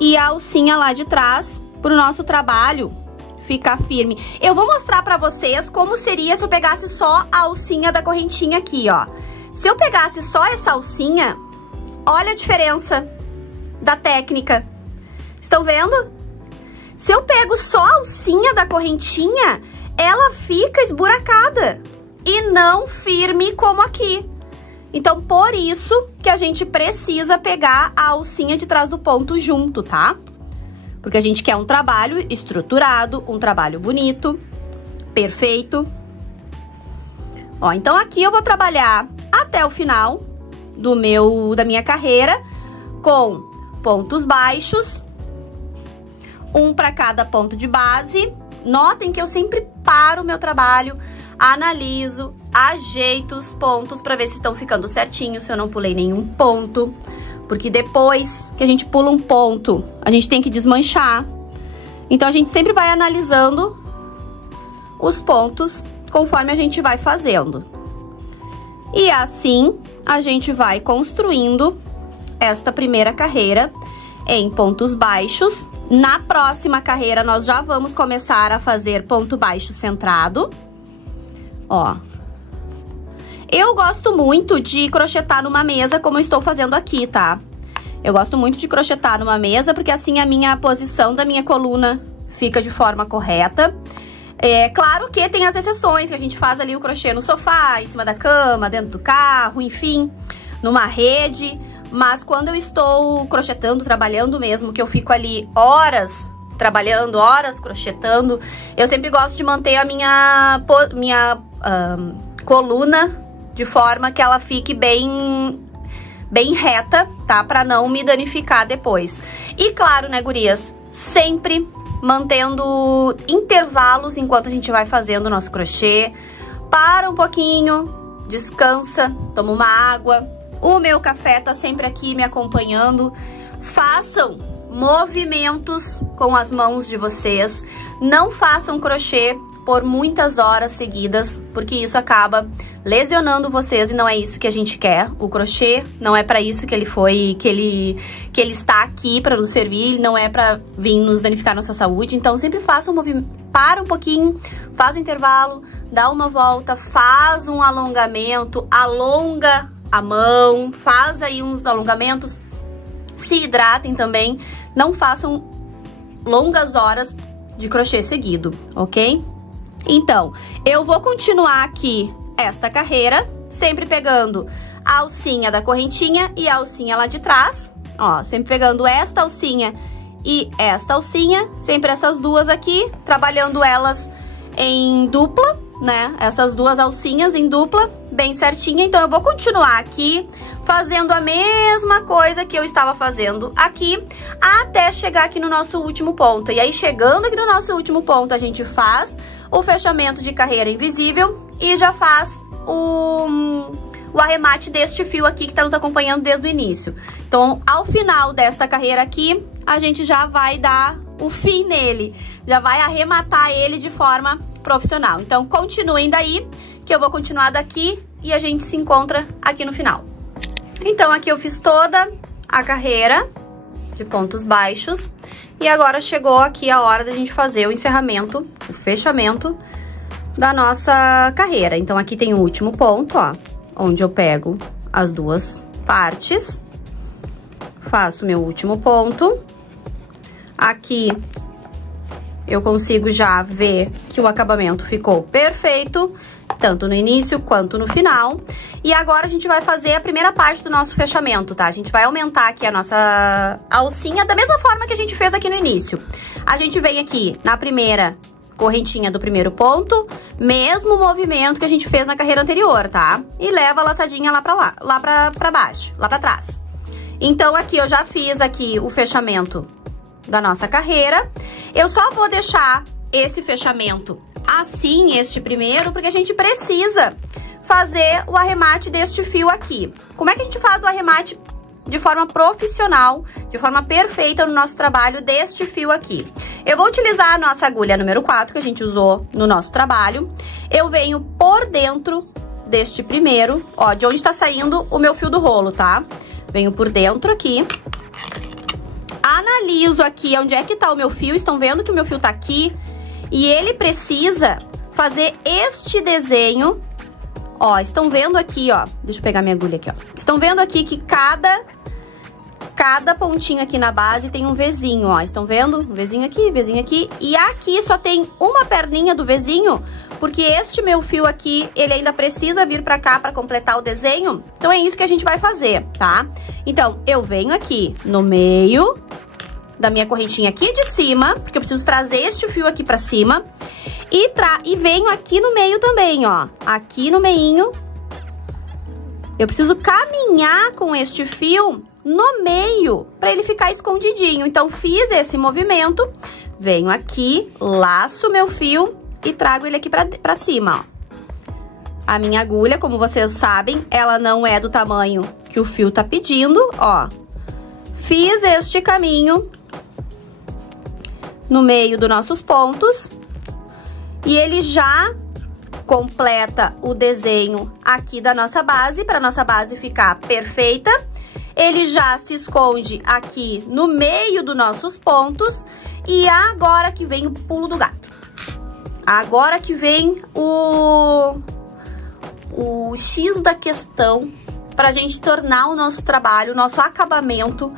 e a alcinha lá de trás, pro nosso trabalho ficar firme. Eu vou mostrar pra vocês como seria se eu pegasse só a alcinha da correntinha aqui, ó. Se eu pegasse só essa alcinha, olha a diferença da técnica. Estão vendo? Se eu pego só a alcinha da correntinha, ela fica esburacada e não firme como aqui. Então, por isso que a gente precisa pegar a alcinha de trás do ponto junto, tá? Porque a gente quer um trabalho estruturado, um trabalho bonito, perfeito. Ó, então aqui eu vou trabalhar até o final da minha carreira com pontos baixos, um para cada ponto de base. Notem que eu sempre paro o meu trabalho, analiso, ajeito os pontos para ver se estão ficando certinhos, se eu não pulei nenhum ponto. Porque depois que a gente pula um ponto, a gente tem que desmanchar. Então, a gente sempre vai analisando os pontos conforme a gente vai fazendo. E assim, a gente vai construindo esta primeira carreira em pontos baixos. Na próxima carreira, nós já vamos começar a fazer ponto baixo centrado. Ó. Eu gosto muito de crochetar numa mesa, como eu estou fazendo aqui, tá? Eu gosto muito de crochetar numa mesa, porque assim a minha posição da minha coluna fica de forma correta. É claro que tem as exceções, que a gente faz ali o crochê no sofá, em cima da cama, dentro do carro, enfim, numa rede. Mas quando eu estou crochetando, trabalhando mesmo, que eu fico ali horas trabalhando horas, crochetando, eu sempre gosto de manter a minha coluna de forma que ela fique bem reta, tá? Pra não me danificar depois. E claro, né, gurias, sempre mantendo intervalos enquanto a gente vai fazendo o nosso crochê. Para um pouquinho, descansa, toma uma água. O meu café tá sempre aqui me acompanhando. Façam movimentos com as mãos de vocês. Não façam crochê por muitas horas seguidas, porque isso acaba lesionando vocês e não é isso que a gente quer. O crochê não é para isso que ele foi, que ele está aqui para nos servir, não é para vir nos danificar nossa saúde. Então sempre faça um movimento, para um pouquinho, faz um intervalo, dá uma volta, faz um alongamento, alonga a mão, faz aí uns alongamentos, se hidratem também, não façam longas horas de crochê seguido, ok? Então, eu vou continuar aqui esta carreira, sempre pegando a alcinha da correntinha e a alcinha lá de trás, ó, sempre pegando esta alcinha e esta alcinha, sempre essas duas aqui, trabalhando elas em dupla, né, essas duas alcinhas em dupla, bem certinha. Então eu vou continuar aqui, fazendo a mesma coisa que eu estava fazendo aqui, até chegar aqui no nosso último ponto. E aí, chegando aqui no nosso último ponto, a gente faz o fechamento de carreira invisível e já faz o arremate deste fio aqui que tá nos acompanhando desde o início. Então, ao final desta carreira aqui, a gente já vai dar o fim nele, já vai arrematar ele de forma profissional. Então, continuem daí, que eu vou continuar daqui e a gente se encontra aqui no final. Então, aqui eu fiz toda a carreira de pontos baixos e agora chegou aqui a hora da gente fazer o encerramento, o fechamento da nossa carreira. Então, aqui tem o último ponto, ó, onde eu pego as duas partes, faço meu último ponto. Aqui eu consigo já ver que o acabamento ficou perfeito, tanto no início quanto no final. E agora a gente vai fazer a primeira parte do nosso fechamento, tá? A gente vai aumentar aqui a nossa alcinha da mesma forma que a gente fez aqui no início. A gente vem aqui na primeira correntinha do primeiro ponto, mesmo movimento que a gente fez na carreira anterior, tá? E leva a laçadinha lá pra baixo, lá pra trás. Então, aqui eu já fiz aqui o fechamento da nossa carreira. Eu só vou deixar esse fechamento assim, este primeiro, porque a gente precisa fazer o arremate deste fio aqui. Como é que a gente faz o arremate de forma profissional, de forma perfeita no nosso trabalho deste fio aqui? Eu vou utilizar a nossa agulha número 4, que a gente usou no nosso trabalho. Eu venho por dentro deste primeiro, ó, de onde tá saindo o meu fio do rolo, tá? Venho por dentro aqui. Analiso aqui onde é que tá o meu fio. Estão vendo que o meu fio tá aqui? E ele precisa fazer este desenho. Ó, estão vendo aqui, ó. Deixa eu pegar minha agulha aqui, ó. Estão vendo aqui que cada pontinho aqui na base tem um Vzinho, ó. Estão vendo? Um Vzinho aqui. E aqui só tem uma perninha do Vzinho, porque este meu fio aqui, ele ainda precisa vir pra cá pra completar o desenho. Então, é isso que a gente vai fazer, tá? Então, eu venho aqui no meio da minha correntinha aqui de cima, porque eu preciso trazer este fio aqui pra cima. E venho aqui no meio também, ó. Aqui no meinho. Eu preciso caminhar com este fio no meio, pra ele ficar escondidinho. Então, fiz esse movimento, venho aqui, laço meu fio e trago ele aqui pra cima, ó. A minha agulha, como vocês sabem, ela não é do tamanho que o fio tá pedindo, ó. Fiz este caminho no meio dos nossos pontos e ele já completa o desenho aqui da nossa base, para nossa base ficar perfeita. Ele já se esconde aqui no meio dos nossos pontos. E agora que vem o pulo do gato. Agora que vem o X da questão pra gente tornar o nosso trabalho, o nosso acabamento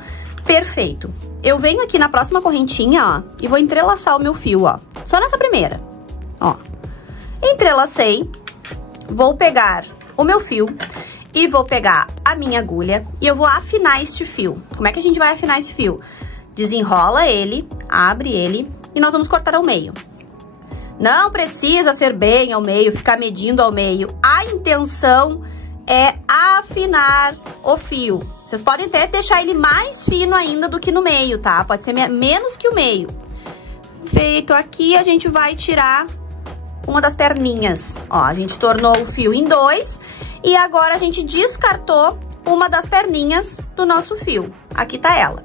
perfeito. Eu venho aqui na próxima correntinha, ó, e vou entrelaçar o meu fio, ó. Só nessa primeira, ó. Entrelacei, vou pegar o meu fio e vou pegar a minha agulha e eu vou afinar este fio. Como é que a gente vai afinar esse fio? Desenrola ele, abre ele e nós vamos cortar ao meio. Não precisa ser bem ao meio, ficar medindo ao meio. A intenção é afinar o fio. Vocês podem até deixar ele mais fino ainda do que no meio, tá? Pode ser menos que o meio. Feito aqui, a gente vai tirar uma das perninhas. Ó, a gente tornou o fio em 2 e agora a gente descartou uma das perninhas do nosso fio. Aqui tá ela.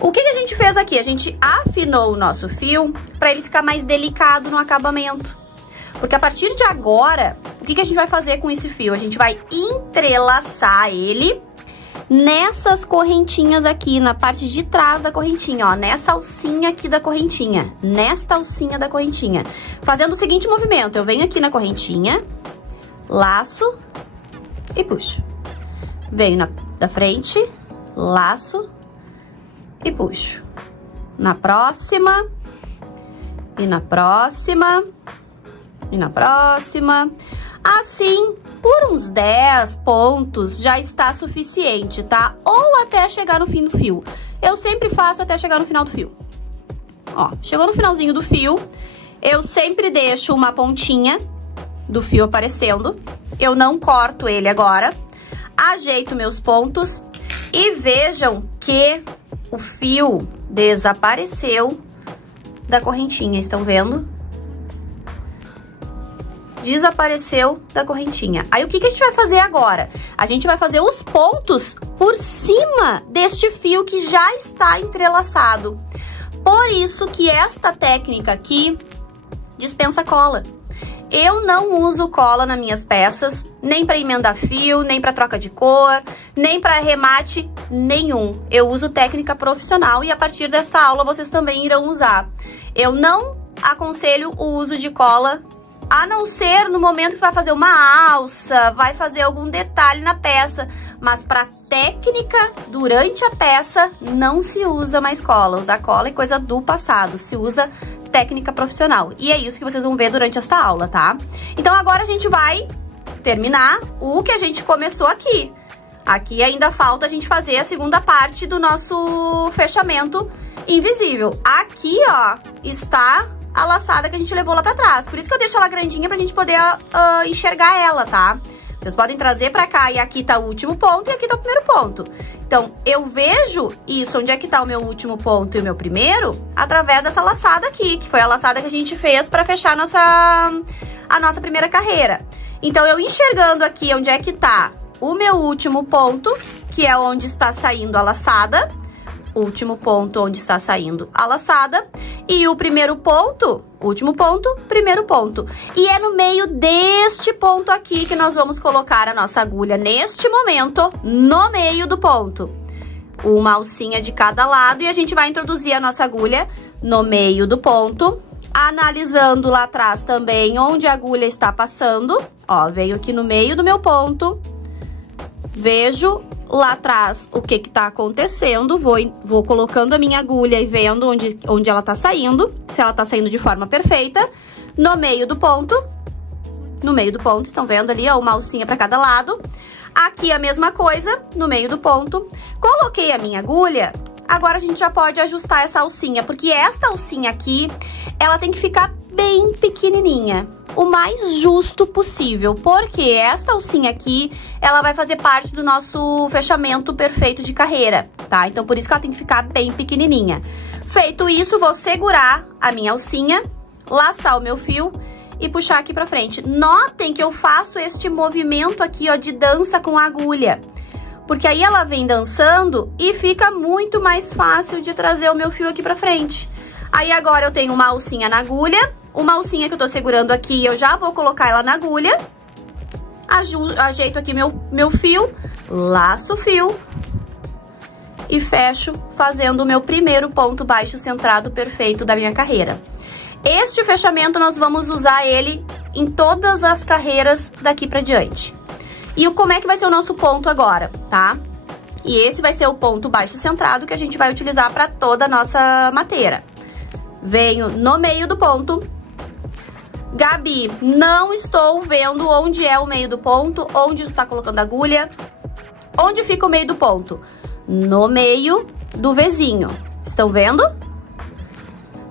O que a gente fez aqui? A gente afinou o nosso fio para ele ficar mais delicado no acabamento. Porque a partir de agora, o que a gente vai fazer com esse fio? A gente vai entrelaçar ele nessas correntinhas aqui, na parte de trás da correntinha, ó, nessa alcinha aqui da correntinha, nesta alcinha da correntinha. Fazendo o seguinte movimento, eu venho aqui na correntinha, laço e puxo. Venho da frente, laço e puxo. Na próxima, e na próxima, e na próxima. Assim, por uns 10 pontos já está suficiente, tá? Ou até chegar no fim do fio. Eu sempre faço até chegar no final do fio. Ó, chegou no finalzinho do fio, eu sempre deixo uma pontinha do fio aparecendo. Eu não corto ele agora. Ajeito meus pontos e vejam que o fio desapareceu da correntinha, estão vendo? Desapareceu da correntinha. Aí, o que a gente vai fazer agora? A gente vai fazer os pontos por cima deste fio que já está entrelaçado. Por isso que esta técnica aqui dispensa cola. Eu não uso cola nas minhas peças, nem para emendar fio, nem para troca de cor, nem para remate nenhum. Eu uso técnica profissional e a partir desta aula vocês também irão usar. Eu não aconselho o uso de cola, a não ser no momento que vai fazer uma alça, vai fazer algum detalhe na peça. Mas para técnica, durante a peça, não se usa mais cola. Usar cola é coisa do passado, se usa técnica profissional. E é isso que vocês vão ver durante esta aula, tá? Então agora a gente vai terminar o que a gente começou aqui. Aqui ainda falta a gente fazer a segunda parte do nosso fechamento invisível. Aqui, ó, está a laçada que a gente levou lá pra trás. Por isso que eu deixo ela grandinha pra gente poder enxergar ela, tá? Vocês podem trazer pra cá e aqui tá o último ponto e aqui tá o primeiro ponto. Então, eu vejo isso, onde é que tá o meu último ponto e o meu primeiro, através dessa laçada aqui, que foi a laçada que a gente fez pra fechar a nossa primeira carreira. Então, eu enxergando aqui onde é que tá o meu último ponto, que é onde está saindo a laçada, último ponto onde está saindo a laçada, e o primeiro ponto, último ponto, primeiro ponto. E é no meio deste ponto aqui que nós vamos colocar a nossa agulha, neste momento, no meio do ponto. Uma alcinha de cada lado e a gente vai introduzir a nossa agulha no meio do ponto, analisando lá atrás também onde a agulha está passando. Ó, veio aqui no meio do meu ponto, vejo lá atrás o que tá acontecendo, vou colocando a minha agulha e vendo onde ela tá saindo, se ela tá saindo de forma perfeita. No meio do ponto, estão vendo ali, ó, uma alcinha para cada lado. Aqui a mesma coisa, no meio do ponto. Coloquei a minha agulha, agora a gente já pode ajustar essa alcinha, porque esta alcinha aqui, ela tem que ficar bem pequenininha, o mais justo possível, porque esta alcinha aqui, ela vai fazer parte do nosso fechamento perfeito de carreira, tá? Então, por isso que ela tem que ficar bem pequenininha. Feito isso, vou segurar a minha alcinha, laçar o meu fio e puxar aqui pra frente. Notem que eu faço este movimento aqui, ó, de dança com a agulha, porque aí ela vem dançando e fica muito mais fácil de trazer o meu fio aqui pra frente. Aí agora eu tenho uma alcinha na agulha, uma alcinha que eu tô segurando aqui, eu já vou colocar ela na agulha, ajeito aqui meu fio, laço o fio e fecho fazendo o meu primeiro ponto baixo centrado perfeito da minha carreira. Este fechamento nós vamos usar ele em todas as carreiras daqui pra diante. E como é que vai ser o nosso ponto agora, tá? E esse vai ser o ponto baixo centrado que a gente vai utilizar para toda a nossa mateira. Venho no meio do ponto. Gabi, não estou vendo onde é o meio do ponto, onde tu tá colocando a agulha. Onde fica o meio do ponto? No meio do Vzinho. Estão vendo?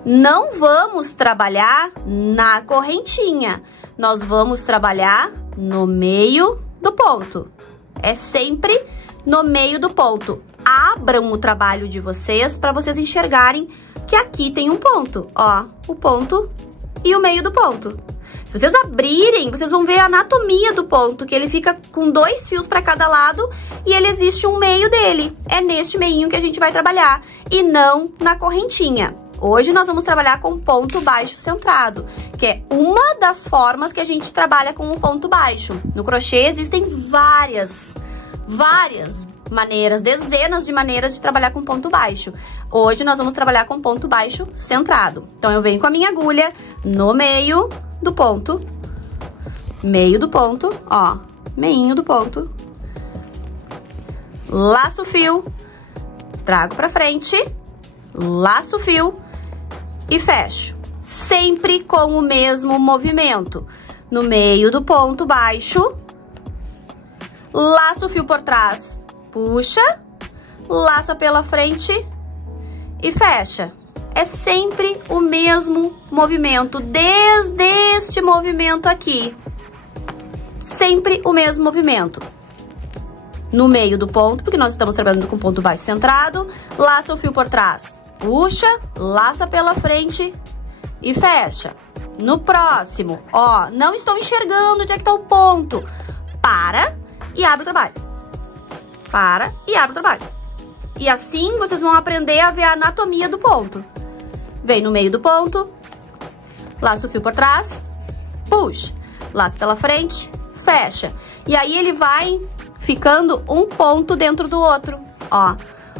não vamos trabalhar na correntinha, nós vamos trabalhar no meio do ponto. É sempre no meio do ponto. Abram o trabalho de vocês para vocês enxergarem que aqui tem um ponto, ó, o ponto e o meio do ponto. Se vocês abrirem, vocês vão ver a anatomia do ponto, que ele fica com 2 fios para cada lado e ele existe um meio dele. É neste meinho que a gente vai trabalhar e não na correntinha. Hoje nós vamos trabalhar com ponto baixo centrado, que é uma das formas que a gente trabalha com o ponto baixo. No crochê existem várias maneiras, dezenas de maneiras de trabalhar com ponto baixo. Hoje nós vamos trabalhar com ponto baixo centrado. Então, eu venho com a minha agulha no meio do ponto, ó, meinho do ponto, laço o fio, trago pra frente, laço o fio e fecho. Sempre com o mesmo movimento. No meio do ponto baixo, laço o fio por trás, puxa, laça pela frente e fecha. É sempre o mesmo movimento, desde este movimento aqui. Sempre o mesmo movimento. No meio do ponto, porque nós estamos trabalhando com ponto baixo centrado, laça o fio por trás, puxa, laça pela frente e fecha. No próximo, ó, não estou enxergando onde é que tá o ponto. Para e abre o trabalho. Para e abre o trabalho. E assim vocês vão aprender a ver a anatomia do ponto. Vem no meio do ponto, laça o fio por trás, puxa, laça pela frente, fecha. E aí ele vai ficando um ponto dentro do outro, ó.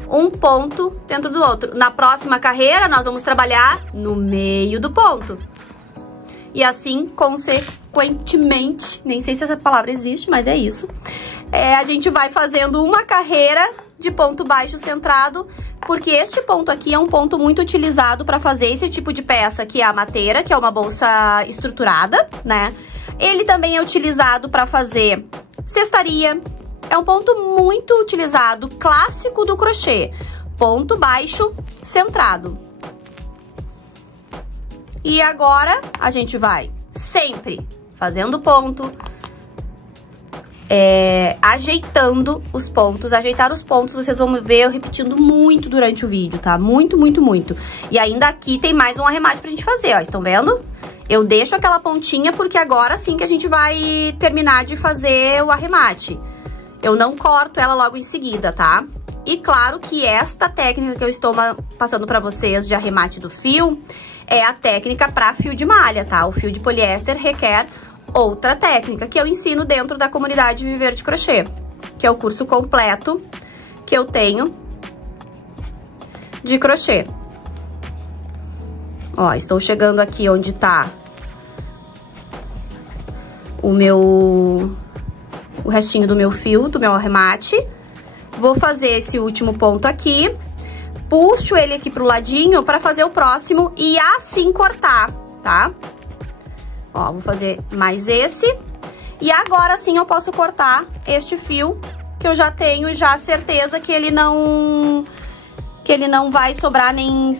Um ponto dentro do outro. Na próxima carreira, nós vamos trabalhar no meio do ponto. E assim, consequentemente, nem sei se essa palavra existe, mas é isso. A gente vai fazendo uma carreira de ponto baixo centrado, porque este ponto aqui é um ponto muito utilizado para fazer esse tipo de peça, que é a mateira, que é uma bolsa estruturada, né? Ele também é utilizado para fazer cestaria. É um ponto muito utilizado, clássico do crochê. Ponto baixo centrado. E agora, a gente vai sempre fazendo ponto, ajeitando os pontos. Ajeitar os pontos, vocês vão ver eu repetindo muito durante o vídeo, tá? Muito, muito, muito. E ainda aqui tem mais um arremate pra gente fazer, ó. Estão vendo? Eu deixo aquela pontinha porque agora sim que a gente vai terminar de fazer o arremate. Eu não corto ela logo em seguida, tá? E claro que esta técnica que eu estou passando pra vocês de arremate do fio é a técnica pra fio de malha, tá? O fio de poliéster requer outra técnica que eu ensino dentro da comunidade Viver de Crochê, que é o curso completo que eu tenho de crochê. Ó, estou chegando aqui onde tá o restinho do meu fio, do meu arremate. Vou fazer esse último ponto aqui, puxo ele aqui pro ladinho para fazer o próximo e assim cortar, tá? Ó, vou fazer mais esse. E agora sim eu posso cortar este fio, que eu já tenho já certeza que ele não vai sobrar nem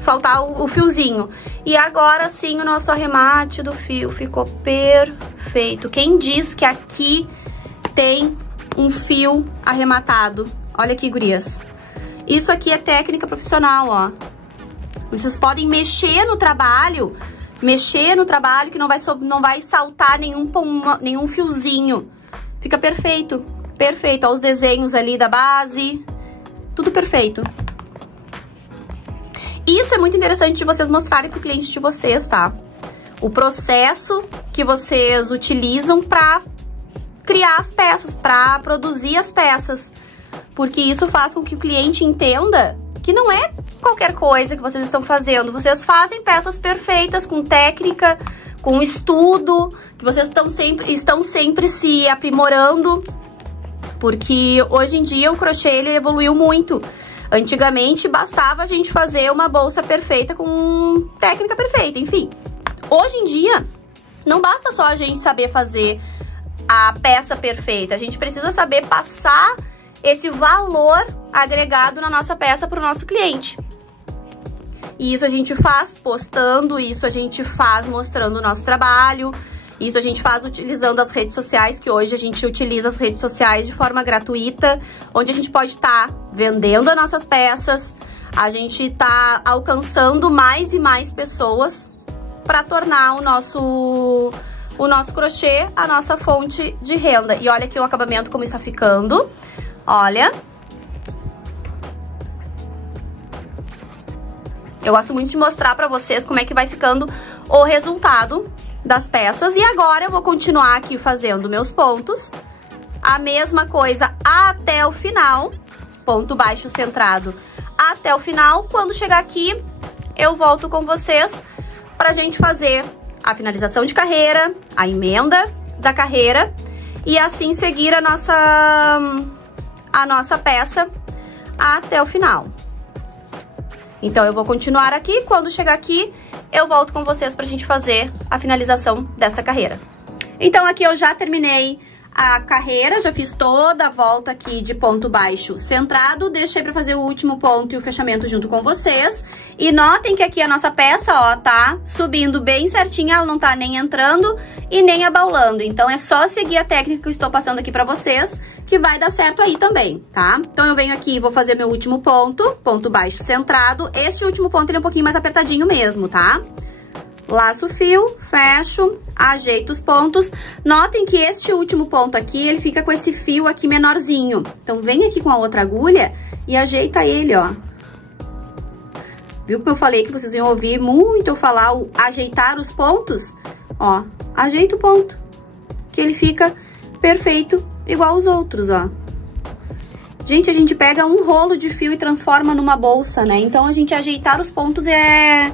faltar o fiozinho. E agora sim o nosso arremate do fio ficou perfeito. Quem diz que aqui tem um fio arrematado? Olha aqui, gurias. Isso aqui é técnica profissional, ó. Vocês podem mexer no trabalho que não vai saltar nenhum fiozinho. Fica perfeito, perfeito. Ó, os desenhos ali da base, tudo perfeito. Isso é muito interessante de vocês mostrarem pro cliente de vocês, tá? O processo que vocês utilizam pra criar as peças, pra produzir as peças. Porque isso faz com que o cliente entenda que não é qualquer coisa que vocês estão fazendo. Vocês fazem peças perfeitas, com técnica, com estudo, que vocês estão sempre se aprimorando. Porque hoje em dia o crochê ele evoluiu muito. Antigamente bastava a gente fazer uma bolsa perfeita com técnica perfeita, enfim. Hoje em dia não basta só a gente saber fazer a peça perfeita, a gente precisa saber passar esse valor agregado na nossa peça para o nosso cliente. E isso a gente faz postando, isso a gente faz mostrando o nosso trabalho, isso a gente faz utilizando as redes sociais, que hoje a gente utiliza as redes sociais de forma gratuita, onde a gente pode estar vendendo as nossas peças, a gente tá alcançando mais e mais pessoas para tornar o nosso crochê a nossa fonte de renda. E olha aqui o acabamento como está ficando, olha. Eu gosto muito de mostrar pra vocês como é que vai ficando o resultado das peças. E agora eu vou continuar aqui fazendo meus pontos. A mesma coisa até o final. Ponto baixo centrado até o final. Quando chegar aqui, eu volto com vocês pra gente fazer a finalização de carreira, a emenda da carreira. E assim seguir a nossa peça até o final. Então, eu vou continuar aqui. Quando chegar aqui, eu volto com vocês pra gente fazer a finalização desta carreira. Então, aqui eu já terminei a carreira, já fiz toda a volta aqui de ponto baixo centrado. Deixei pra fazer o último ponto e o fechamento junto com vocês. E notem que aqui a nossa peça, ó, tá subindo bem certinha, ela não tá nem entrando e nem abaulando. Então, é só seguir a técnica que eu estou passando aqui pra vocês, que vai dar certo aí também, tá? Então, eu venho aqui e vou fazer meu último ponto, ponto baixo centrado. Este último ponto, ele é um pouquinho mais apertadinho mesmo, tá? Laço o fio, fecho, ajeito os pontos. Notem que este último ponto aqui, ele fica com esse fio aqui menorzinho. Então, vem aqui com a outra agulha e ajeita ele, ó. Viu como eu falei que vocês iam ouvir muito eu falar o ajeitar os pontos? Ó, ajeita o ponto, que ele fica perfeito, igual os outros, ó. Gente, a gente pega um rolo de fio e transforma numa bolsa, né? Então, a gente ajeitar os pontos é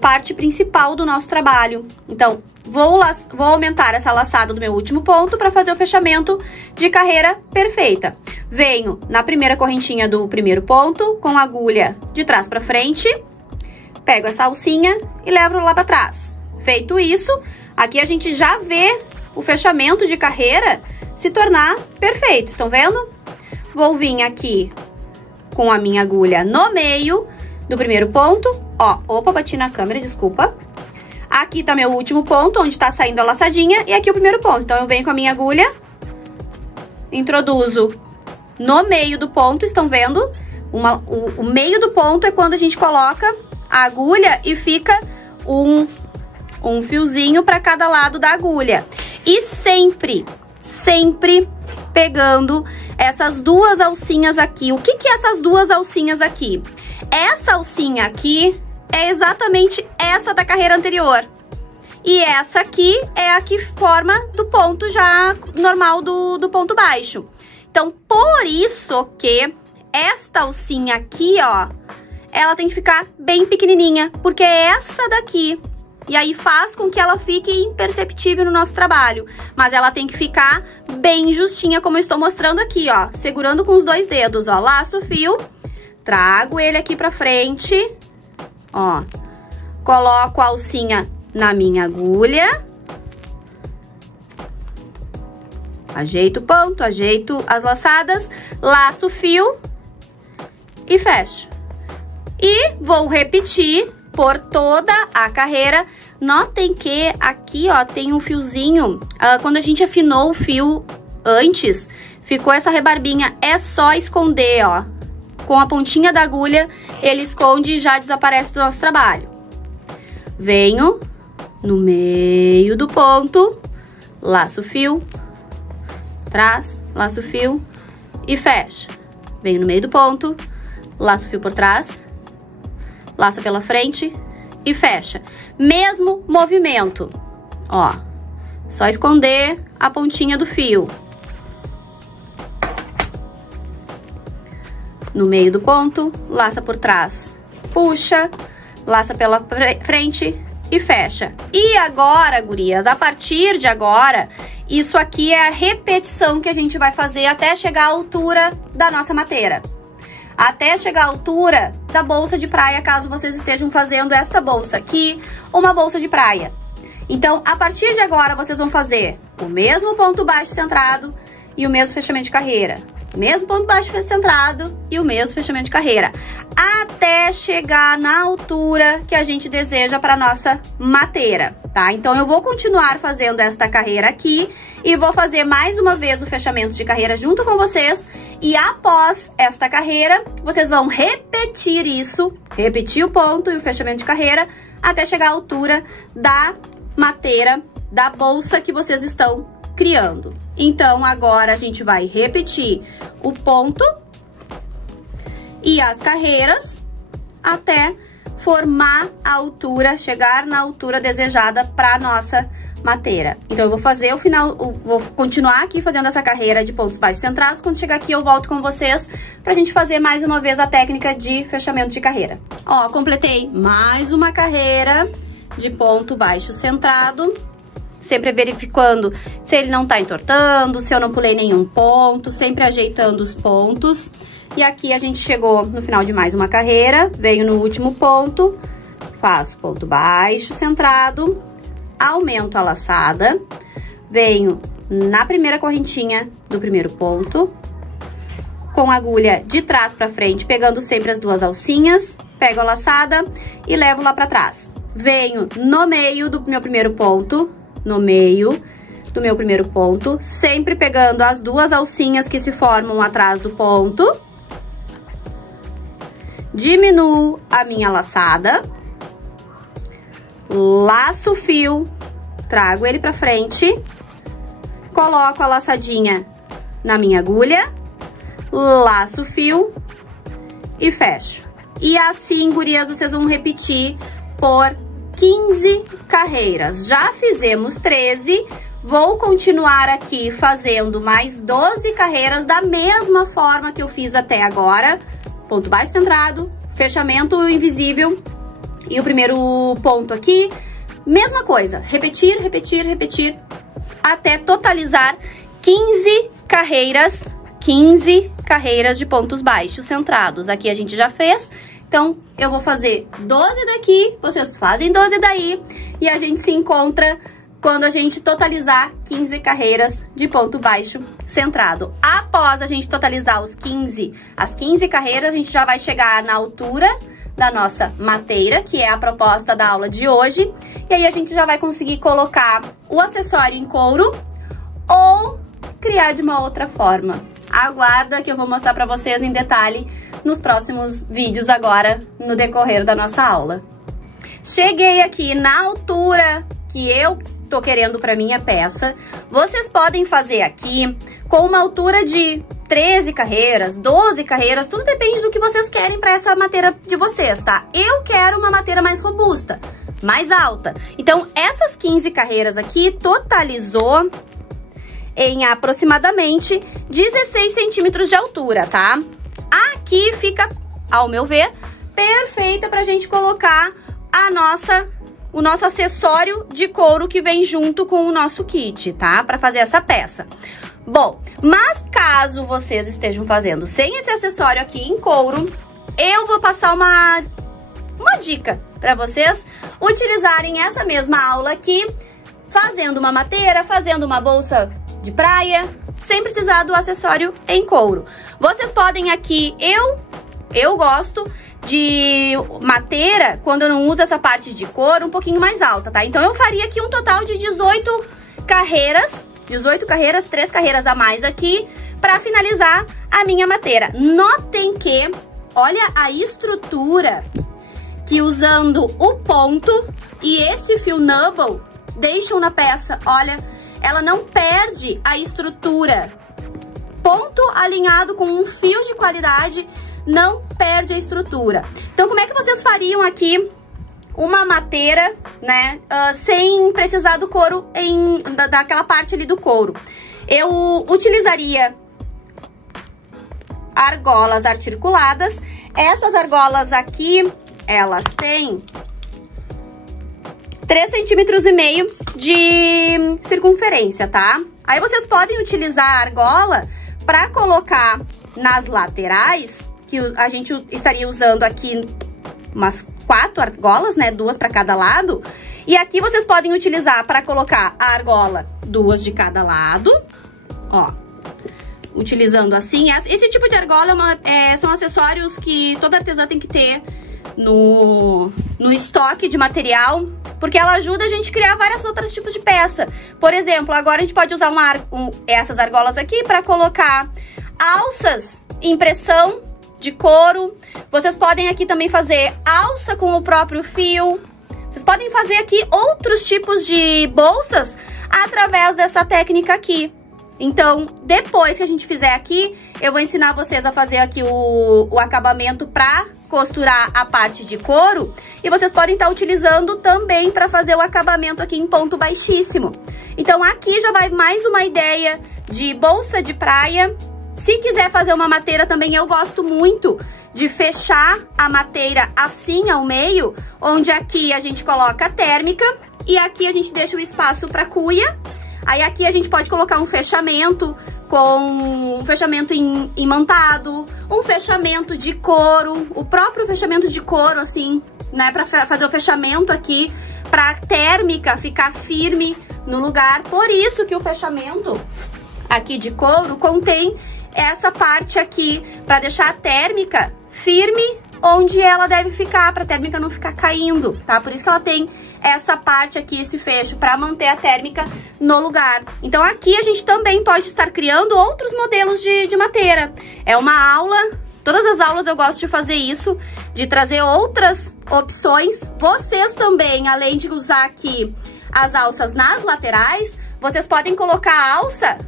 parte principal do nosso trabalho. Então, vou aumentar essa laçada do meu último ponto para fazer o fechamento de carreira perfeita. Venho na primeira correntinha do primeiro ponto, com a agulha de trás para frente, pego essa alcinha e levo lá para trás. Feito isso, aqui a gente já vê o fechamento de carreira se tornar perfeito, estão vendo? Vou vir aqui com a minha agulha no meio do primeiro ponto, ó, opa, bati na câmera, desculpa. Aqui tá meu último ponto, onde tá saindo a laçadinha, e aqui o primeiro ponto. Então, eu venho com a minha agulha, introduzo no meio do ponto, estão vendo? O meio do ponto é quando a gente coloca a agulha e fica um fiozinho para cada lado da agulha. E sempre pegando essas duas alcinhas aqui. O que que é essas duas alcinhas aqui? Essa alcinha aqui é exatamente essa da carreira anterior. E essa aqui é a que forma do ponto já normal do ponto baixo. Então, por isso que esta alcinha aqui, ó, ela tem que ficar bem pequenininha, porque é essa daqui. E aí faz com que ela fique imperceptível no nosso trabalho. Mas ela tem que ficar bem justinha, como eu estou mostrando aqui, ó. Segurando com os dois dedos, ó. Laço o fio, trago ele aqui pra frente, ó. Coloco a alcinha na minha agulha. Ajeito o ponto, ajeito as laçadas, laço o fio e fecho. E vou repetir por toda a carreira. Notem que aqui, ó, tem um fiozinho. Quando a gente afinou o fio antes, ficou essa rebarbinha. É só esconder, ó. Com a pontinha da agulha, ele esconde e já desaparece do nosso trabalho. Venho no meio do ponto, laço o fio, trás, laço o fio e fecho. Venho no meio do ponto, laço o fio por trás, laça pela frente e fecha. Mesmo movimento, ó, só esconder a pontinha do fio. No meio do ponto, laça por trás, puxa, laça pela frente e fecha. E agora, gurias, a partir de agora, isso aqui é a repetição que a gente vai fazer até chegar à altura da nossa mateira. Até chegar à altura da bolsa de praia, caso vocês estejam fazendo esta bolsa aqui, uma bolsa de praia. Então, a partir de agora, vocês vão fazer o mesmo ponto baixo centrado e o mesmo fechamento de carreira. mesmo ponto baixo centrado e o mesmo fechamento de carreira, até chegar na altura que a gente deseja para nossa mateira, tá? Então, eu vou continuar fazendo esta carreira aqui e vou fazer mais uma vez o fechamento de carreira junto com vocês. E após esta carreira, vocês vão repetir isso, repetir o ponto e o fechamento de carreira até chegar à altura da mateira, da bolsa que vocês estão criando. Então, agora a gente vai repetir o ponto e as carreiras até formar a altura, chegar na altura desejada para nossa mateira. Então, eu vou fazer o final, vou continuar aqui fazendo essa carreira de pontos baixos centrados. Quando chegar aqui, eu volto com vocês pra gente fazer mais uma vez a técnica de fechamento de carreira. Ó, completei mais uma carreira de ponto baixo centrado. Sempre verificando se ele não tá entortando, se eu não pulei nenhum ponto, sempre ajeitando os pontos. E aqui a gente chegou no final de mais uma carreira, venho no último ponto, faço ponto baixo centrado, aumento a laçada, venho na primeira correntinha do primeiro ponto, com a agulha de trás pra frente, pegando sempre as duas alcinhas, pego a laçada e levo lá pra trás. Venho no meio do meu primeiro ponto, sempre pegando as duas alcinhas que se formam atrás do ponto. Diminuo a minha laçada. Laço o fio, trago ele pra frente. Coloco a laçadinha na minha agulha. Laço o fio e fecho. E assim, gurias, vocês vão repetir por 15 carreiras. Já fizemos 13, vou continuar aqui fazendo mais 12 carreiras da mesma forma que eu fiz até agora. Ponto baixo centrado, fechamento invisível e o primeiro ponto aqui. Mesma coisa, repetir, repetir, repetir, até totalizar 15 carreiras de pontos baixos centrados. Aqui a gente já fez. Então, eu vou fazer 12 daqui, vocês fazem 12 daí e a gente se encontra quando a gente totalizar 15 carreiras de ponto baixo centrado. Após a gente totalizar as 15 carreiras, a gente já vai chegar na altura da nossa mateira, que é a proposta da aula de hoje. E aí a gente já vai conseguir colocar o acessório em couro ou criar de uma outra forma. Aguarda que eu vou mostrar pra vocês em detalhe nos próximos vídeos agora, no decorrer da nossa aula. Cheguei aqui na altura que eu tô querendo pra minha peça. Vocês podem fazer aqui com uma altura de 13 carreiras, 12 carreiras, tudo depende do que vocês querem pra essa mateira de vocês, tá? Eu quero uma mateira mais robusta, mais alta. Então, essas 15 carreiras aqui totalizou em aproximadamente 16 centímetros de altura, tá? Aqui fica, ao meu ver, perfeita pra gente colocar o nosso acessório de couro que vem junto com o nosso kit, tá? Pra fazer essa peça. Bom, mas caso vocês estejam fazendo sem esse acessório aqui em couro, eu vou passar uma dica pra vocês utilizarem essa mesma aula aqui, fazendo uma mateira, fazendo uma bolsa de praia, sem precisar do acessório em couro. Vocês podem aqui, eu gosto de mateira, quando eu não uso essa parte de couro, um pouquinho mais alta, tá? Então, eu faria aqui um total de 18 carreiras, 3 carreiras a mais aqui, pra finalizar a minha mateira. Notem que, olha a estrutura que usando o ponto e esse fio nubble deixam na peça, olha, ela não perde a estrutura. Ponto alinhado com um fio de qualidade não perde a estrutura. Então, como é que vocês fariam aqui uma mateira, né, sem precisar do couro, daquela parte ali do couro? Eu utilizaria argolas articuladas. Essas argolas aqui, elas têm 3,5 centímetros de circunferência, tá? Aí vocês podem utilizar a argola para colocar nas laterais, que a gente estaria usando aqui umas 4 argolas, né? 2 para cada lado. E aqui vocês podem utilizar para colocar a argola 2 de cada lado, ó. utilizando assim. Esse tipo de argola são acessórios que toda artesã tem que ter no estoque de material, porque ela ajuda a gente a criar vários outros tipos de peça. Por exemplo, agora a gente pode usar essas argolas aqui para colocar alças, impressão de couro. Vocês podem aqui também fazer alça com o próprio fio. Vocês podem fazer aqui outros tipos de bolsas através dessa técnica aqui. Então, depois que a gente fizer aqui, eu vou ensinar vocês a fazer aqui o acabamento para costurar a parte de couro. E vocês podem estar utilizando também para fazer o acabamento aqui em ponto baixíssimo. Então, aqui já vai mais uma ideia de bolsa de praia. Se quiser fazer uma mateira também, eu gosto muito de fechar a mateira assim ao meio, onde aqui a gente coloca a térmica e aqui a gente deixa o espaço para cuia. Aí aqui a gente pode colocar um fechamento com um fechamento imantado, um fechamento de couro, o próprio fechamento de couro assim, né, para fazer o fechamento aqui, para a térmica ficar firme no lugar. Por isso que o fechamento aqui de couro contém essa parte aqui, para deixar a térmica firme onde ela deve ficar, para a térmica não ficar caindo, tá? Por isso que ela tem essa parte aqui, esse fecho, para manter a térmica no lugar. Então aqui a gente também pode estar criando outros modelos de mateira. É uma aula, todas as aulas eu gosto de fazer isso, de trazer outras opções. Vocês também, além de usar aqui as alças nas laterais, vocês podem colocar a alça,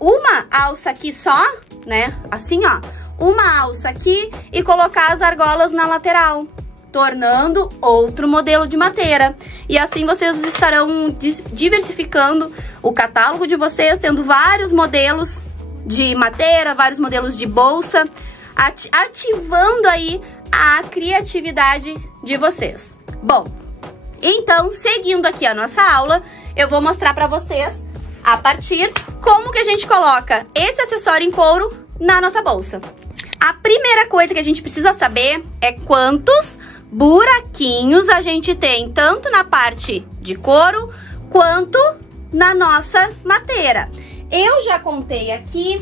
uma alça aqui só, né? Assim, ó, uma alça aqui e colocar as argolas na lateral, tornando outro modelo de mateira. E assim vocês estarão diversificando o catálogo de vocês, tendo vários modelos de mateira, vários modelos de bolsa, ativando aí a criatividade de vocês. Bom, então, seguindo aqui a nossa aula, eu vou mostrar para vocês a partir como que a gente coloca esse acessório em couro na nossa bolsa. A primeira coisa que a gente precisa saber é quantos buraquinhos a gente tem, tanto na parte de couro quanto na nossa mateira. Eu já contei aqui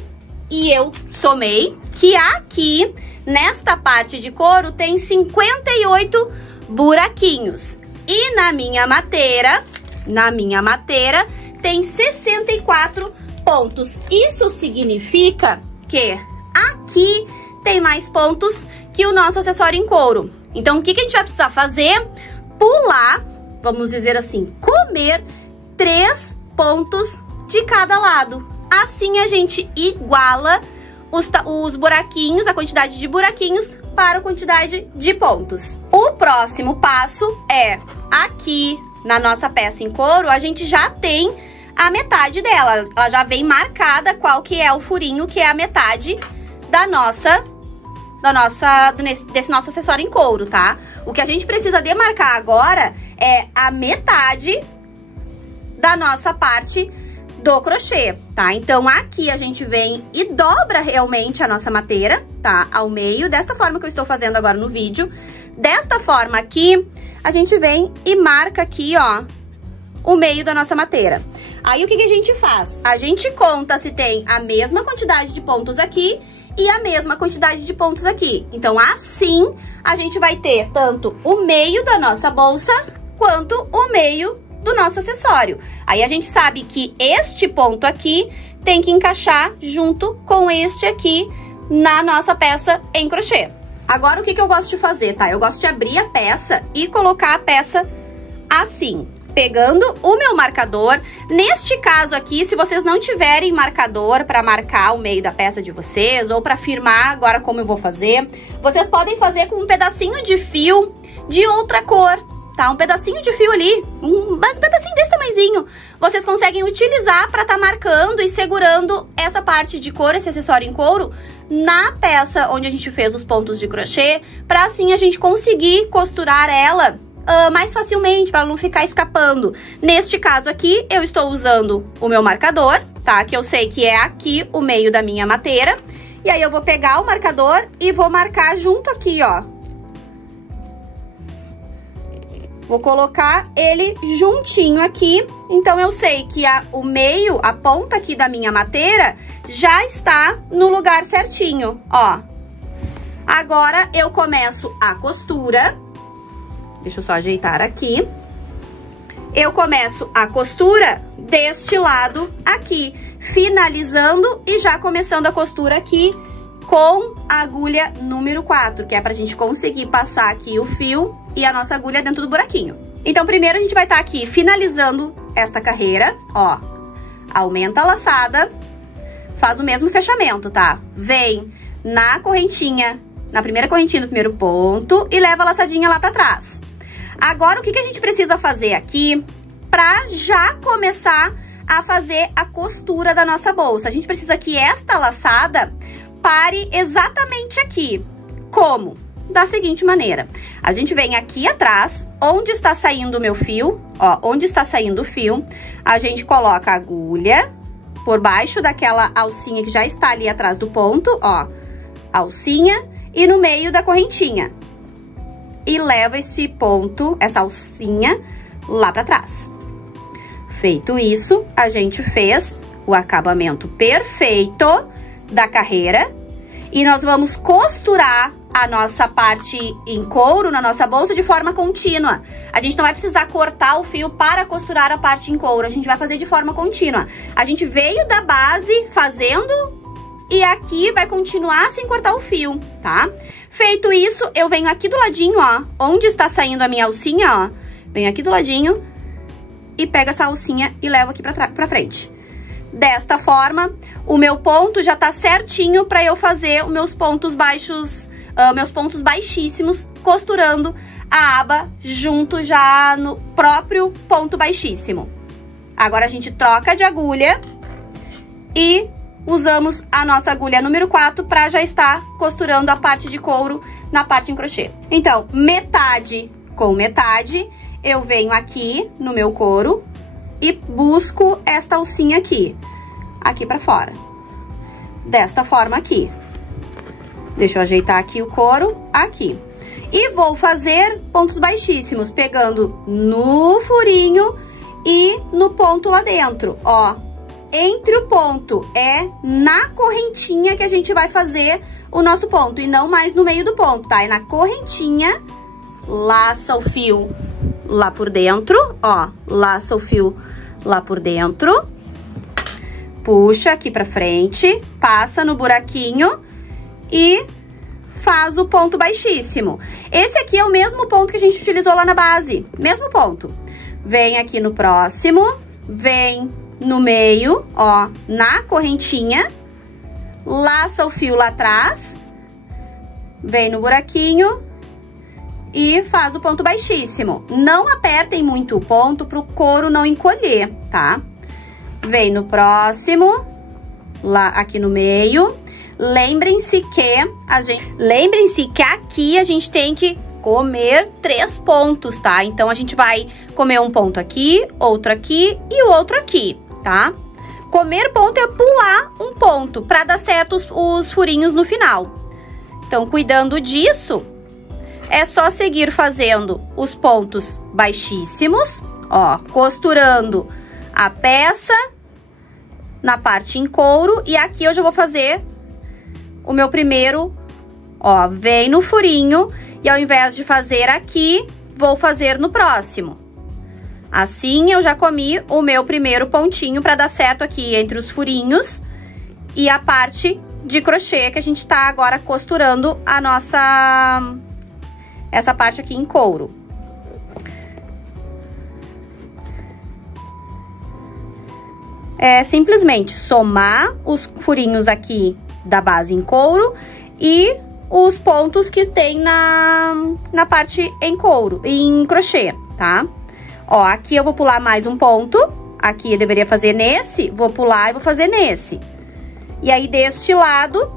e eu somei que aqui, nesta parte de couro, tem 58 buraquinhos. E na minha mateira tem 64 pontos. Isso significa que aqui tem mais pontos que o nosso acessório em couro. Então, o que a gente vai precisar fazer? Pular, vamos dizer assim, comer 3 pontos de cada lado. Assim a gente iguala os buraquinhos, a quantidade de buraquinhos para a quantidade de pontos. O próximo passo é, aqui na nossa peça em couro, a gente já tem a metade dela. Ela já vem marcada qual que é o furinho, que é a metade desse nosso acessório em couro, tá? O que a gente precisa demarcar agora é a metade da nossa parte do crochê, tá? Então, aqui a gente vem e dobra realmente a nossa mateira, tá? Ao meio, desta forma que eu estou fazendo agora no vídeo. Desta forma aqui, a gente vem e marca aqui, ó, o meio da nossa mateira. Aí, o que a gente faz? A gente conta se tem a mesma quantidade de pontos aqui e a mesma quantidade de pontos aqui. Então, assim, a gente vai ter tanto o meio da nossa bolsa quanto o meio do nosso acessório. Aí, a gente sabe que este ponto aqui tem que encaixar junto com este aqui na nossa peça em crochê. Agora, o que eu gosto de fazer, tá? Eu gosto de abrir a peça e colocar a peça assim, pegando o meu marcador. Neste caso aqui, se vocês não tiverem marcador para marcar o meio da peça de vocês, ou para firmar agora como eu vou fazer, vocês podem fazer com um pedacinho de fio de outra cor, tá? Um pedacinho de fio ali, um pedacinho desse tamanhozinho, vocês conseguem utilizar para estar marcando e segurando essa parte de couro, esse acessório em couro, na peça onde a gente fez os pontos de crochê, para assim a gente conseguir costurar ela mais facilmente, para não ficar escapando. Neste caso aqui, eu estou usando o meu marcador, tá? Que eu sei que é aqui o meio da minha mateira. E aí eu vou pegar o marcador e vou marcar junto aqui, ó. Vou colocar ele juntinho aqui, então eu sei que o meio, a ponta aqui da minha mateira, já está no lugar certinho, ó. Agora eu começo a costura. Deixa eu só ajeitar aqui. Eu começo a costura deste lado aqui, finalizando e já começando a costura aqui com a agulha número 4, que é pra gente conseguir passar aqui o fio e a nossa agulha dentro do buraquinho. Então, primeiro a gente vai estar aqui finalizando esta carreira, ó. Aumenta a laçada, faz o mesmo fechamento, tá? Vem na correntinha, na primeira correntinha do primeiro ponto e leva a laçadinha lá pra trás. Agora, o que a gente precisa fazer aqui pra já começar a fazer a costura da nossa bolsa? A gente precisa que esta laçada pare exatamente aqui. Como? Da seguinte maneira. A gente vem aqui atrás, onde está saindo o meu fio, ó, onde está saindo o fio, a gente coloca a agulha por baixo daquela alcinha que já está ali atrás do ponto, ó, alcinha, e no meio da correntinha. E leva esse ponto, essa alcinha, lá pra trás. Feito isso, a gente fez o acabamento perfeito da carreira e nós vamos costurar a nossa parte em couro na nossa bolsa de forma contínua. A gente não vai precisar cortar o fio para costurar a parte em couro, a gente vai fazer de forma contínua. A gente veio da base fazendo e aqui vai continuar sem cortar o fio, tá? Feito isso, eu venho aqui do ladinho, ó, onde está saindo a minha alcinha, ó, venho aqui do ladinho e pego essa alcinha e levo aqui pra frente. Desta forma, o meu ponto já tá certinho pra eu fazer os meus pontos baixos, meus pontos baixíssimos, costurando a aba junto já no próprio ponto baixíssimo. Agora a gente troca de agulha e usamos a nossa agulha número 4 pra já estar costurando a parte de couro na parte em crochê. Então, metade com metade, eu venho aqui no meu couro e busco esta alcinha aqui pra fora. Desta forma aqui. Deixa eu ajeitar aqui o couro, aqui. E vou fazer pontos baixíssimos, pegando no furinho e no ponto lá dentro, ó. Entre o ponto, é na correntinha que a gente vai fazer o nosso ponto, e não mais no meio do ponto, tá? É na correntinha, laça o fio lá por dentro, ó, laça o fio lá por dentro, puxa aqui pra frente, passa no buraquinho e faz o ponto baixíssimo. Esse aqui é o mesmo ponto que a gente utilizou lá na base, mesmo ponto. Vem aqui no próximo, vem no meio, ó, na correntinha, laça o fio lá atrás, vem no buraquinho e faz o ponto baixíssimo. Não apertem muito o ponto pro couro não encolher, tá? Vem no próximo, lá aqui no meio. Lembrem-se que aqui a gente tem que comer 3 pontos, tá? Então, a gente vai comer um ponto aqui, outro aqui e o outro aqui, tá? Comer ponto é pular um ponto pra dar certo os furinhos no final. Então, cuidando disso, é só seguir fazendo os pontos baixíssimos, ó, costurando a peça na parte em couro. E aqui eu já vou fazer o meu primeiro, ó, vem no furinho e ao invés de fazer aqui, vou fazer no próximo. Assim, eu já comi o meu primeiro pontinho pra dar certo aqui entre os furinhos e a parte de crochê que a gente tá agora costurando a nossa... essa parte aqui em couro. É simplesmente somar os furinhos aqui da base em couro e os pontos que tem na parte em couro, em crochê, tá? Ó, aqui eu vou pular mais um ponto, aqui eu deveria fazer nesse, vou pular e vou fazer nesse. E aí, deste lado,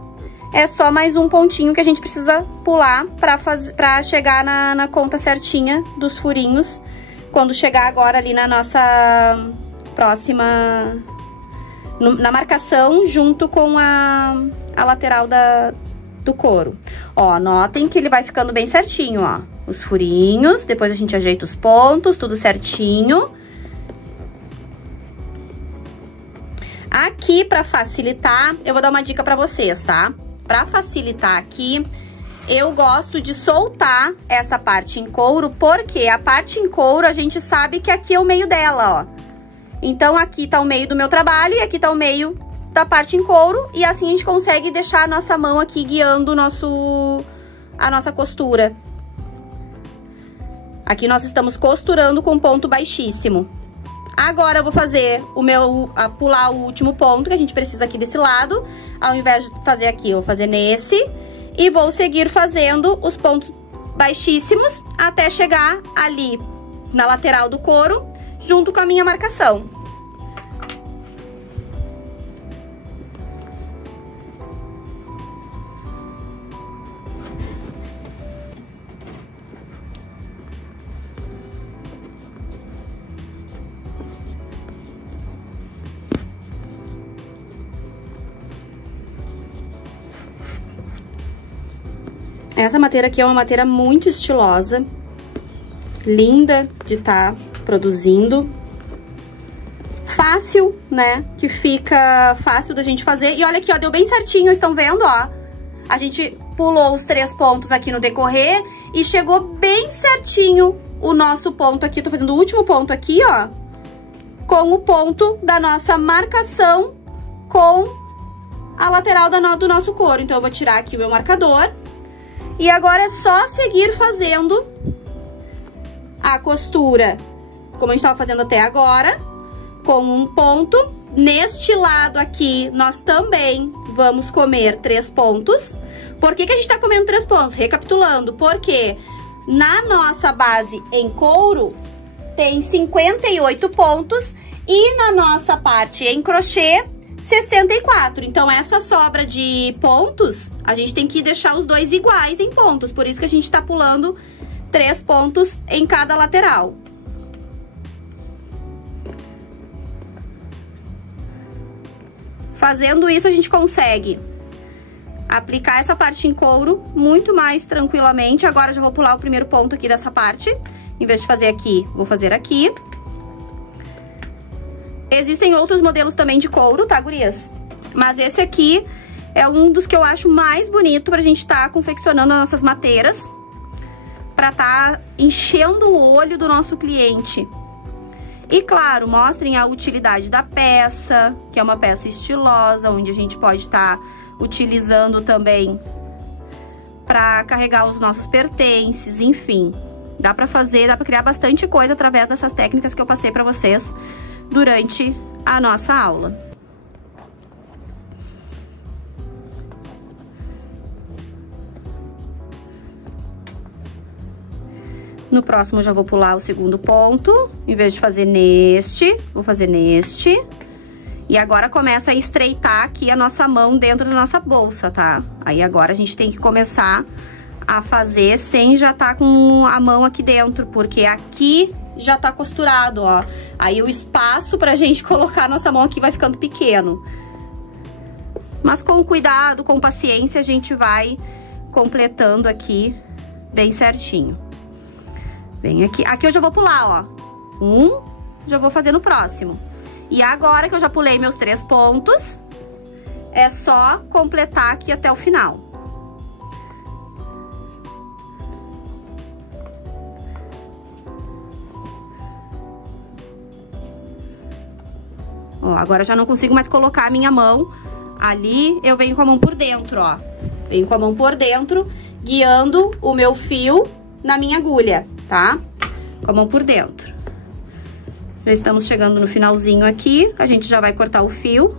é só mais um pontinho que a gente precisa pular pra chegar na conta certinha dos furinhos, quando chegar agora ali na nossa próxima... na marcação junto com a lateral do couro. Ó, notem que ele vai ficando bem certinho, ó. os furinhos, depois a gente ajeita os pontos, tudo certinho. Aqui, pra facilitar, eu vou dar uma dica pra vocês, tá? Pra facilitar aqui, eu gosto de soltar essa parte em couro, porque a parte em couro a gente sabe que aqui é o meio dela, ó. Então, aqui tá o meio do meu trabalho e aqui tá o meio da parte em couro. E assim a gente consegue deixar a nossa mão aqui guiando a nossa costura. Aqui nós estamos costurando com ponto baixíssimo. Agora eu vou fazer pular o último ponto que a gente precisa aqui desse lado. Ao invés de fazer aqui, eu vou fazer nesse. E vou seguir fazendo os pontos baixíssimos até chegar ali na lateral do couro, junto com a minha marcação. Essa madeira aqui é uma madeira muito estilosa, linda de estar produzindo, fácil, né, que fica fácil da gente fazer. E olha aqui, ó, deu bem certinho, estão vendo, ó? A gente pulou os 3 pontos aqui no decorrer e chegou bem certinho o nosso ponto aqui. Tô fazendo o último ponto aqui, ó, com o ponto da nossa marcação com a lateral do nosso couro. Então, eu vou tirar aqui o meu marcador. E agora é só seguir fazendo a costura, como a gente estava fazendo até agora, com um ponto. Neste lado aqui, nós também vamos comer 3 pontos. Por que que a gente está comendo 3 pontos? Recapitulando, porque na nossa base em couro tem 58 pontos e na nossa parte em crochê 64. Então, essa sobra de pontos, a gente tem que deixar os dois iguais em pontos. Por isso que a gente tá pulando 3 pontos em cada lateral. Fazendo isso, a gente consegue aplicar essa parte em couro muito mais tranquilamente. Agora, eu já vou pular o primeiro ponto aqui dessa parte. Em vez de fazer aqui, vou fazer aqui. Existem outros modelos também de couro, tá, gurias? Mas esse aqui é um dos que eu acho mais bonito pra gente tá confeccionando as nossas mateiras, pra tá enchendo o olho do nosso cliente. E, claro, mostrem a utilidade da peça, que é uma peça estilosa, onde a gente pode estar utilizando também pra carregar os nossos pertences, enfim. Dá pra fazer, dá pra criar bastante coisa através dessas técnicas que eu passei pra vocês durante a nossa aula. No próximo, eu já vou pular o segundo ponto. Em vez de fazer neste, vou fazer neste. E agora começa a estreitar aqui a nossa mão dentro da nossa bolsa, tá? Aí agora a gente tem que começar a fazer sem já tá com a mão aqui dentro, porque aqui já tá costurado, ó. Aí o espaço pra gente colocar a nossa mão aqui vai ficando pequeno. Mas com cuidado, com paciência, a gente vai completando aqui bem certinho. Vem aqui. Aqui eu já vou pular, ó. Já vou fazer no próximo. E agora que eu já pulei meus 3 pontos, é só completar aqui até o final. Ó, agora eu já não consigo mais colocar a minha mão ali, eu venho com a mão por dentro, ó. Venho com a mão por dentro, guiando o meu fio na minha agulha, tá? Com a mão por dentro. Já estamos chegando no finalzinho aqui, a gente já vai cortar o fio.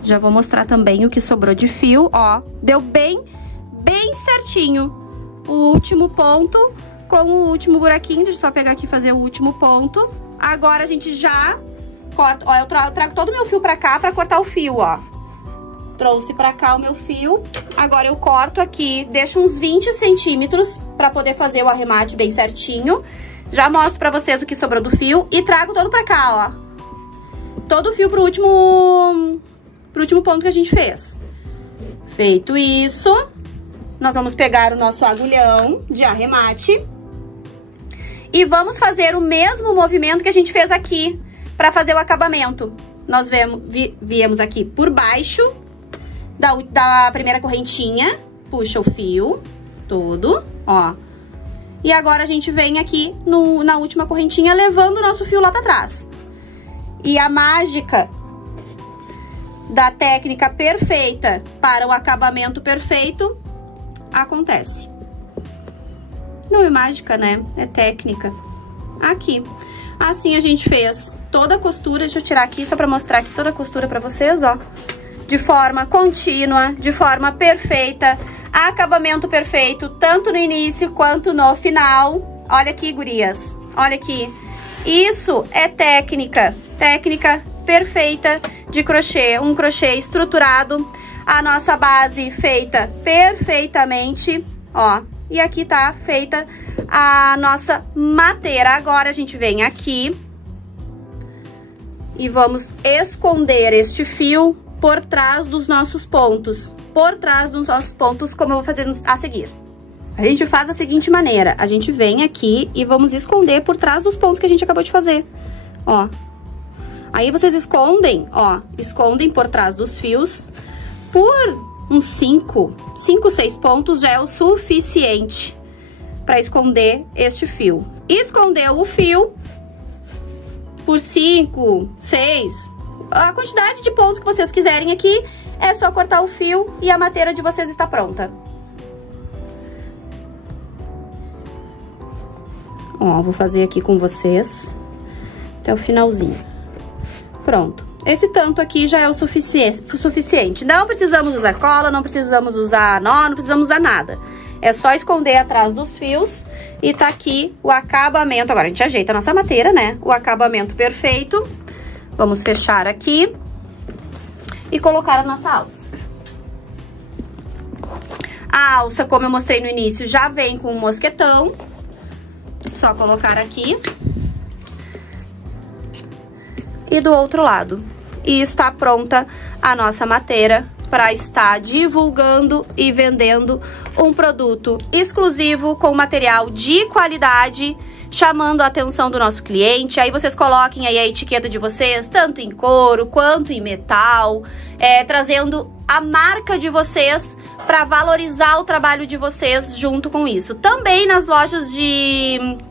Já vou mostrar também o que sobrou de fio, ó. Deu bem certinho o último ponto com o último buraquinho. Deixa eu só pegar aqui e fazer o último ponto. Agora, a gente já corto, ó, eu trago todo o meu fio pra cá pra cortar o fio, ó. Trouxe pra cá o meu fio. Agora eu corto aqui, deixo uns 20 centímetros pra poder fazer o arremate bem certinho. Já mostro pra vocês o que sobrou do fio e trago todo pra cá, ó. Todo o fio pro último ponto que a gente fez. Feito isso, nós vamos pegar o nosso agulhão de arremate e vamos fazer o mesmo movimento que a gente fez aqui pra fazer o acabamento. Nós viemos aqui por baixo da primeira correntinha, puxa o fio todo, ó. E agora a gente vem aqui na última correntinha, levando o nosso fio lá pra trás. E a mágica da técnica perfeita para o acabamento perfeito acontece. Não é mágica, né? É técnica. Aqui. Assim a gente fez toda a costura. Deixa eu tirar aqui só pra mostrar aqui toda a costura pra vocês, ó. De forma contínua, de forma perfeita, acabamento perfeito, tanto no início quanto no final. Olha aqui, gurias, olha aqui. Isso é técnica perfeita de crochê, um crochê estruturado, a nossa base feita perfeitamente, ó. E aqui tá feita a nossa mateira. Agora a gente vem aqui e vamos esconder este fio por trás dos nossos pontos. Por trás dos nossos pontos, como eu vou fazer a seguir. A gente faz da seguinte maneira. A gente vem aqui e vamos esconder por trás dos pontos que a gente acabou de fazer. Ó. Aí vocês escondem, ó. Escondem por trás dos fios. Por uns 5, 6 pontos já é o suficiente para esconder este fio. Escondeu o fio por 5, 6... A quantidade de pontos que vocês quiserem aqui, é só cortar o fio e a mateira de vocês está pronta. Ó, vou fazer aqui com vocês até o finalzinho. Pronto. Esse tanto aqui já é o suficiente. Não precisamos usar cola, não precisamos usar nó, não precisamos usar nada. É só esconder atrás dos fios e tá aqui o acabamento. Agora a gente ajeita a nossa mateira, né? O acabamento perfeito. Vamos fechar aqui e colocar a nossa alça. A alça, como eu mostrei no início, já vem com um mosquetão. Só colocar aqui. E do outro lado. E está pronta a nossa mateira para estar divulgando e vendendo um produto exclusivo com material de qualidade, chamando a atenção do nosso cliente. Aí vocês coloquem aí a etiqueta de vocês, tanto em couro quanto em metal, trazendo a marca de vocês para valorizar o trabalho de vocês junto com isso. Também nas lojas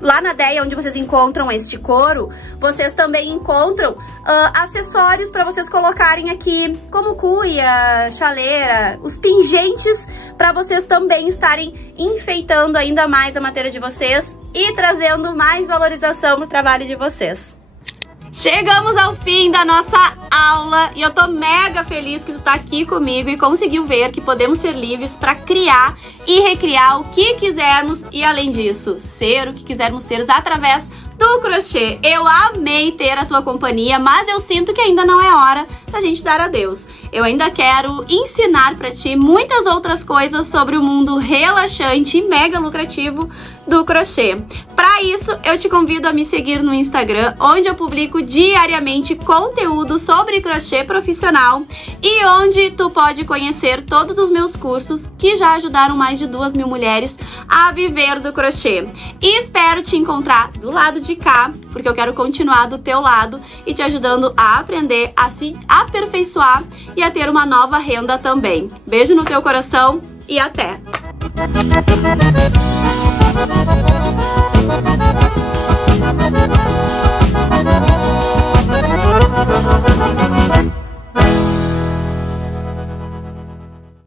lá na Deia, onde vocês encontram este couro, vocês também encontram acessórios para vocês colocarem aqui, como cuia, chaleira, os pingentes, para vocês também estarem enfeitando ainda mais a matéria de vocês e trazendo mais valorização pro trabalho de vocês. Chegamos ao fim da nossa aula e eu tô mega feliz que tu tá aqui comigo e conseguiu ver que podemos ser livres para criar e recriar o que quisermos e, além disso, ser o que quisermos ser através do crochê. Eu amei ter a tua companhia, mas eu sinto que ainda não é hora da gente dar adeus. Eu ainda quero ensinar pra ti muitas outras coisas sobre o mundo relaxante e mega lucrativo do crochê. Para isso, eu te convido a me seguir no Instagram, onde eu publico diariamente conteúdo sobre crochê profissional e onde tu pode conhecer todos os meus cursos que já ajudaram mais de 2.000 mulheres a viver do crochê. E espero te encontrar do lado de cá, porque eu quero continuar do teu lado e te ajudando a aprender, a se aperfeiçoar e a ter uma nova renda também. Beijo no teu coração e até!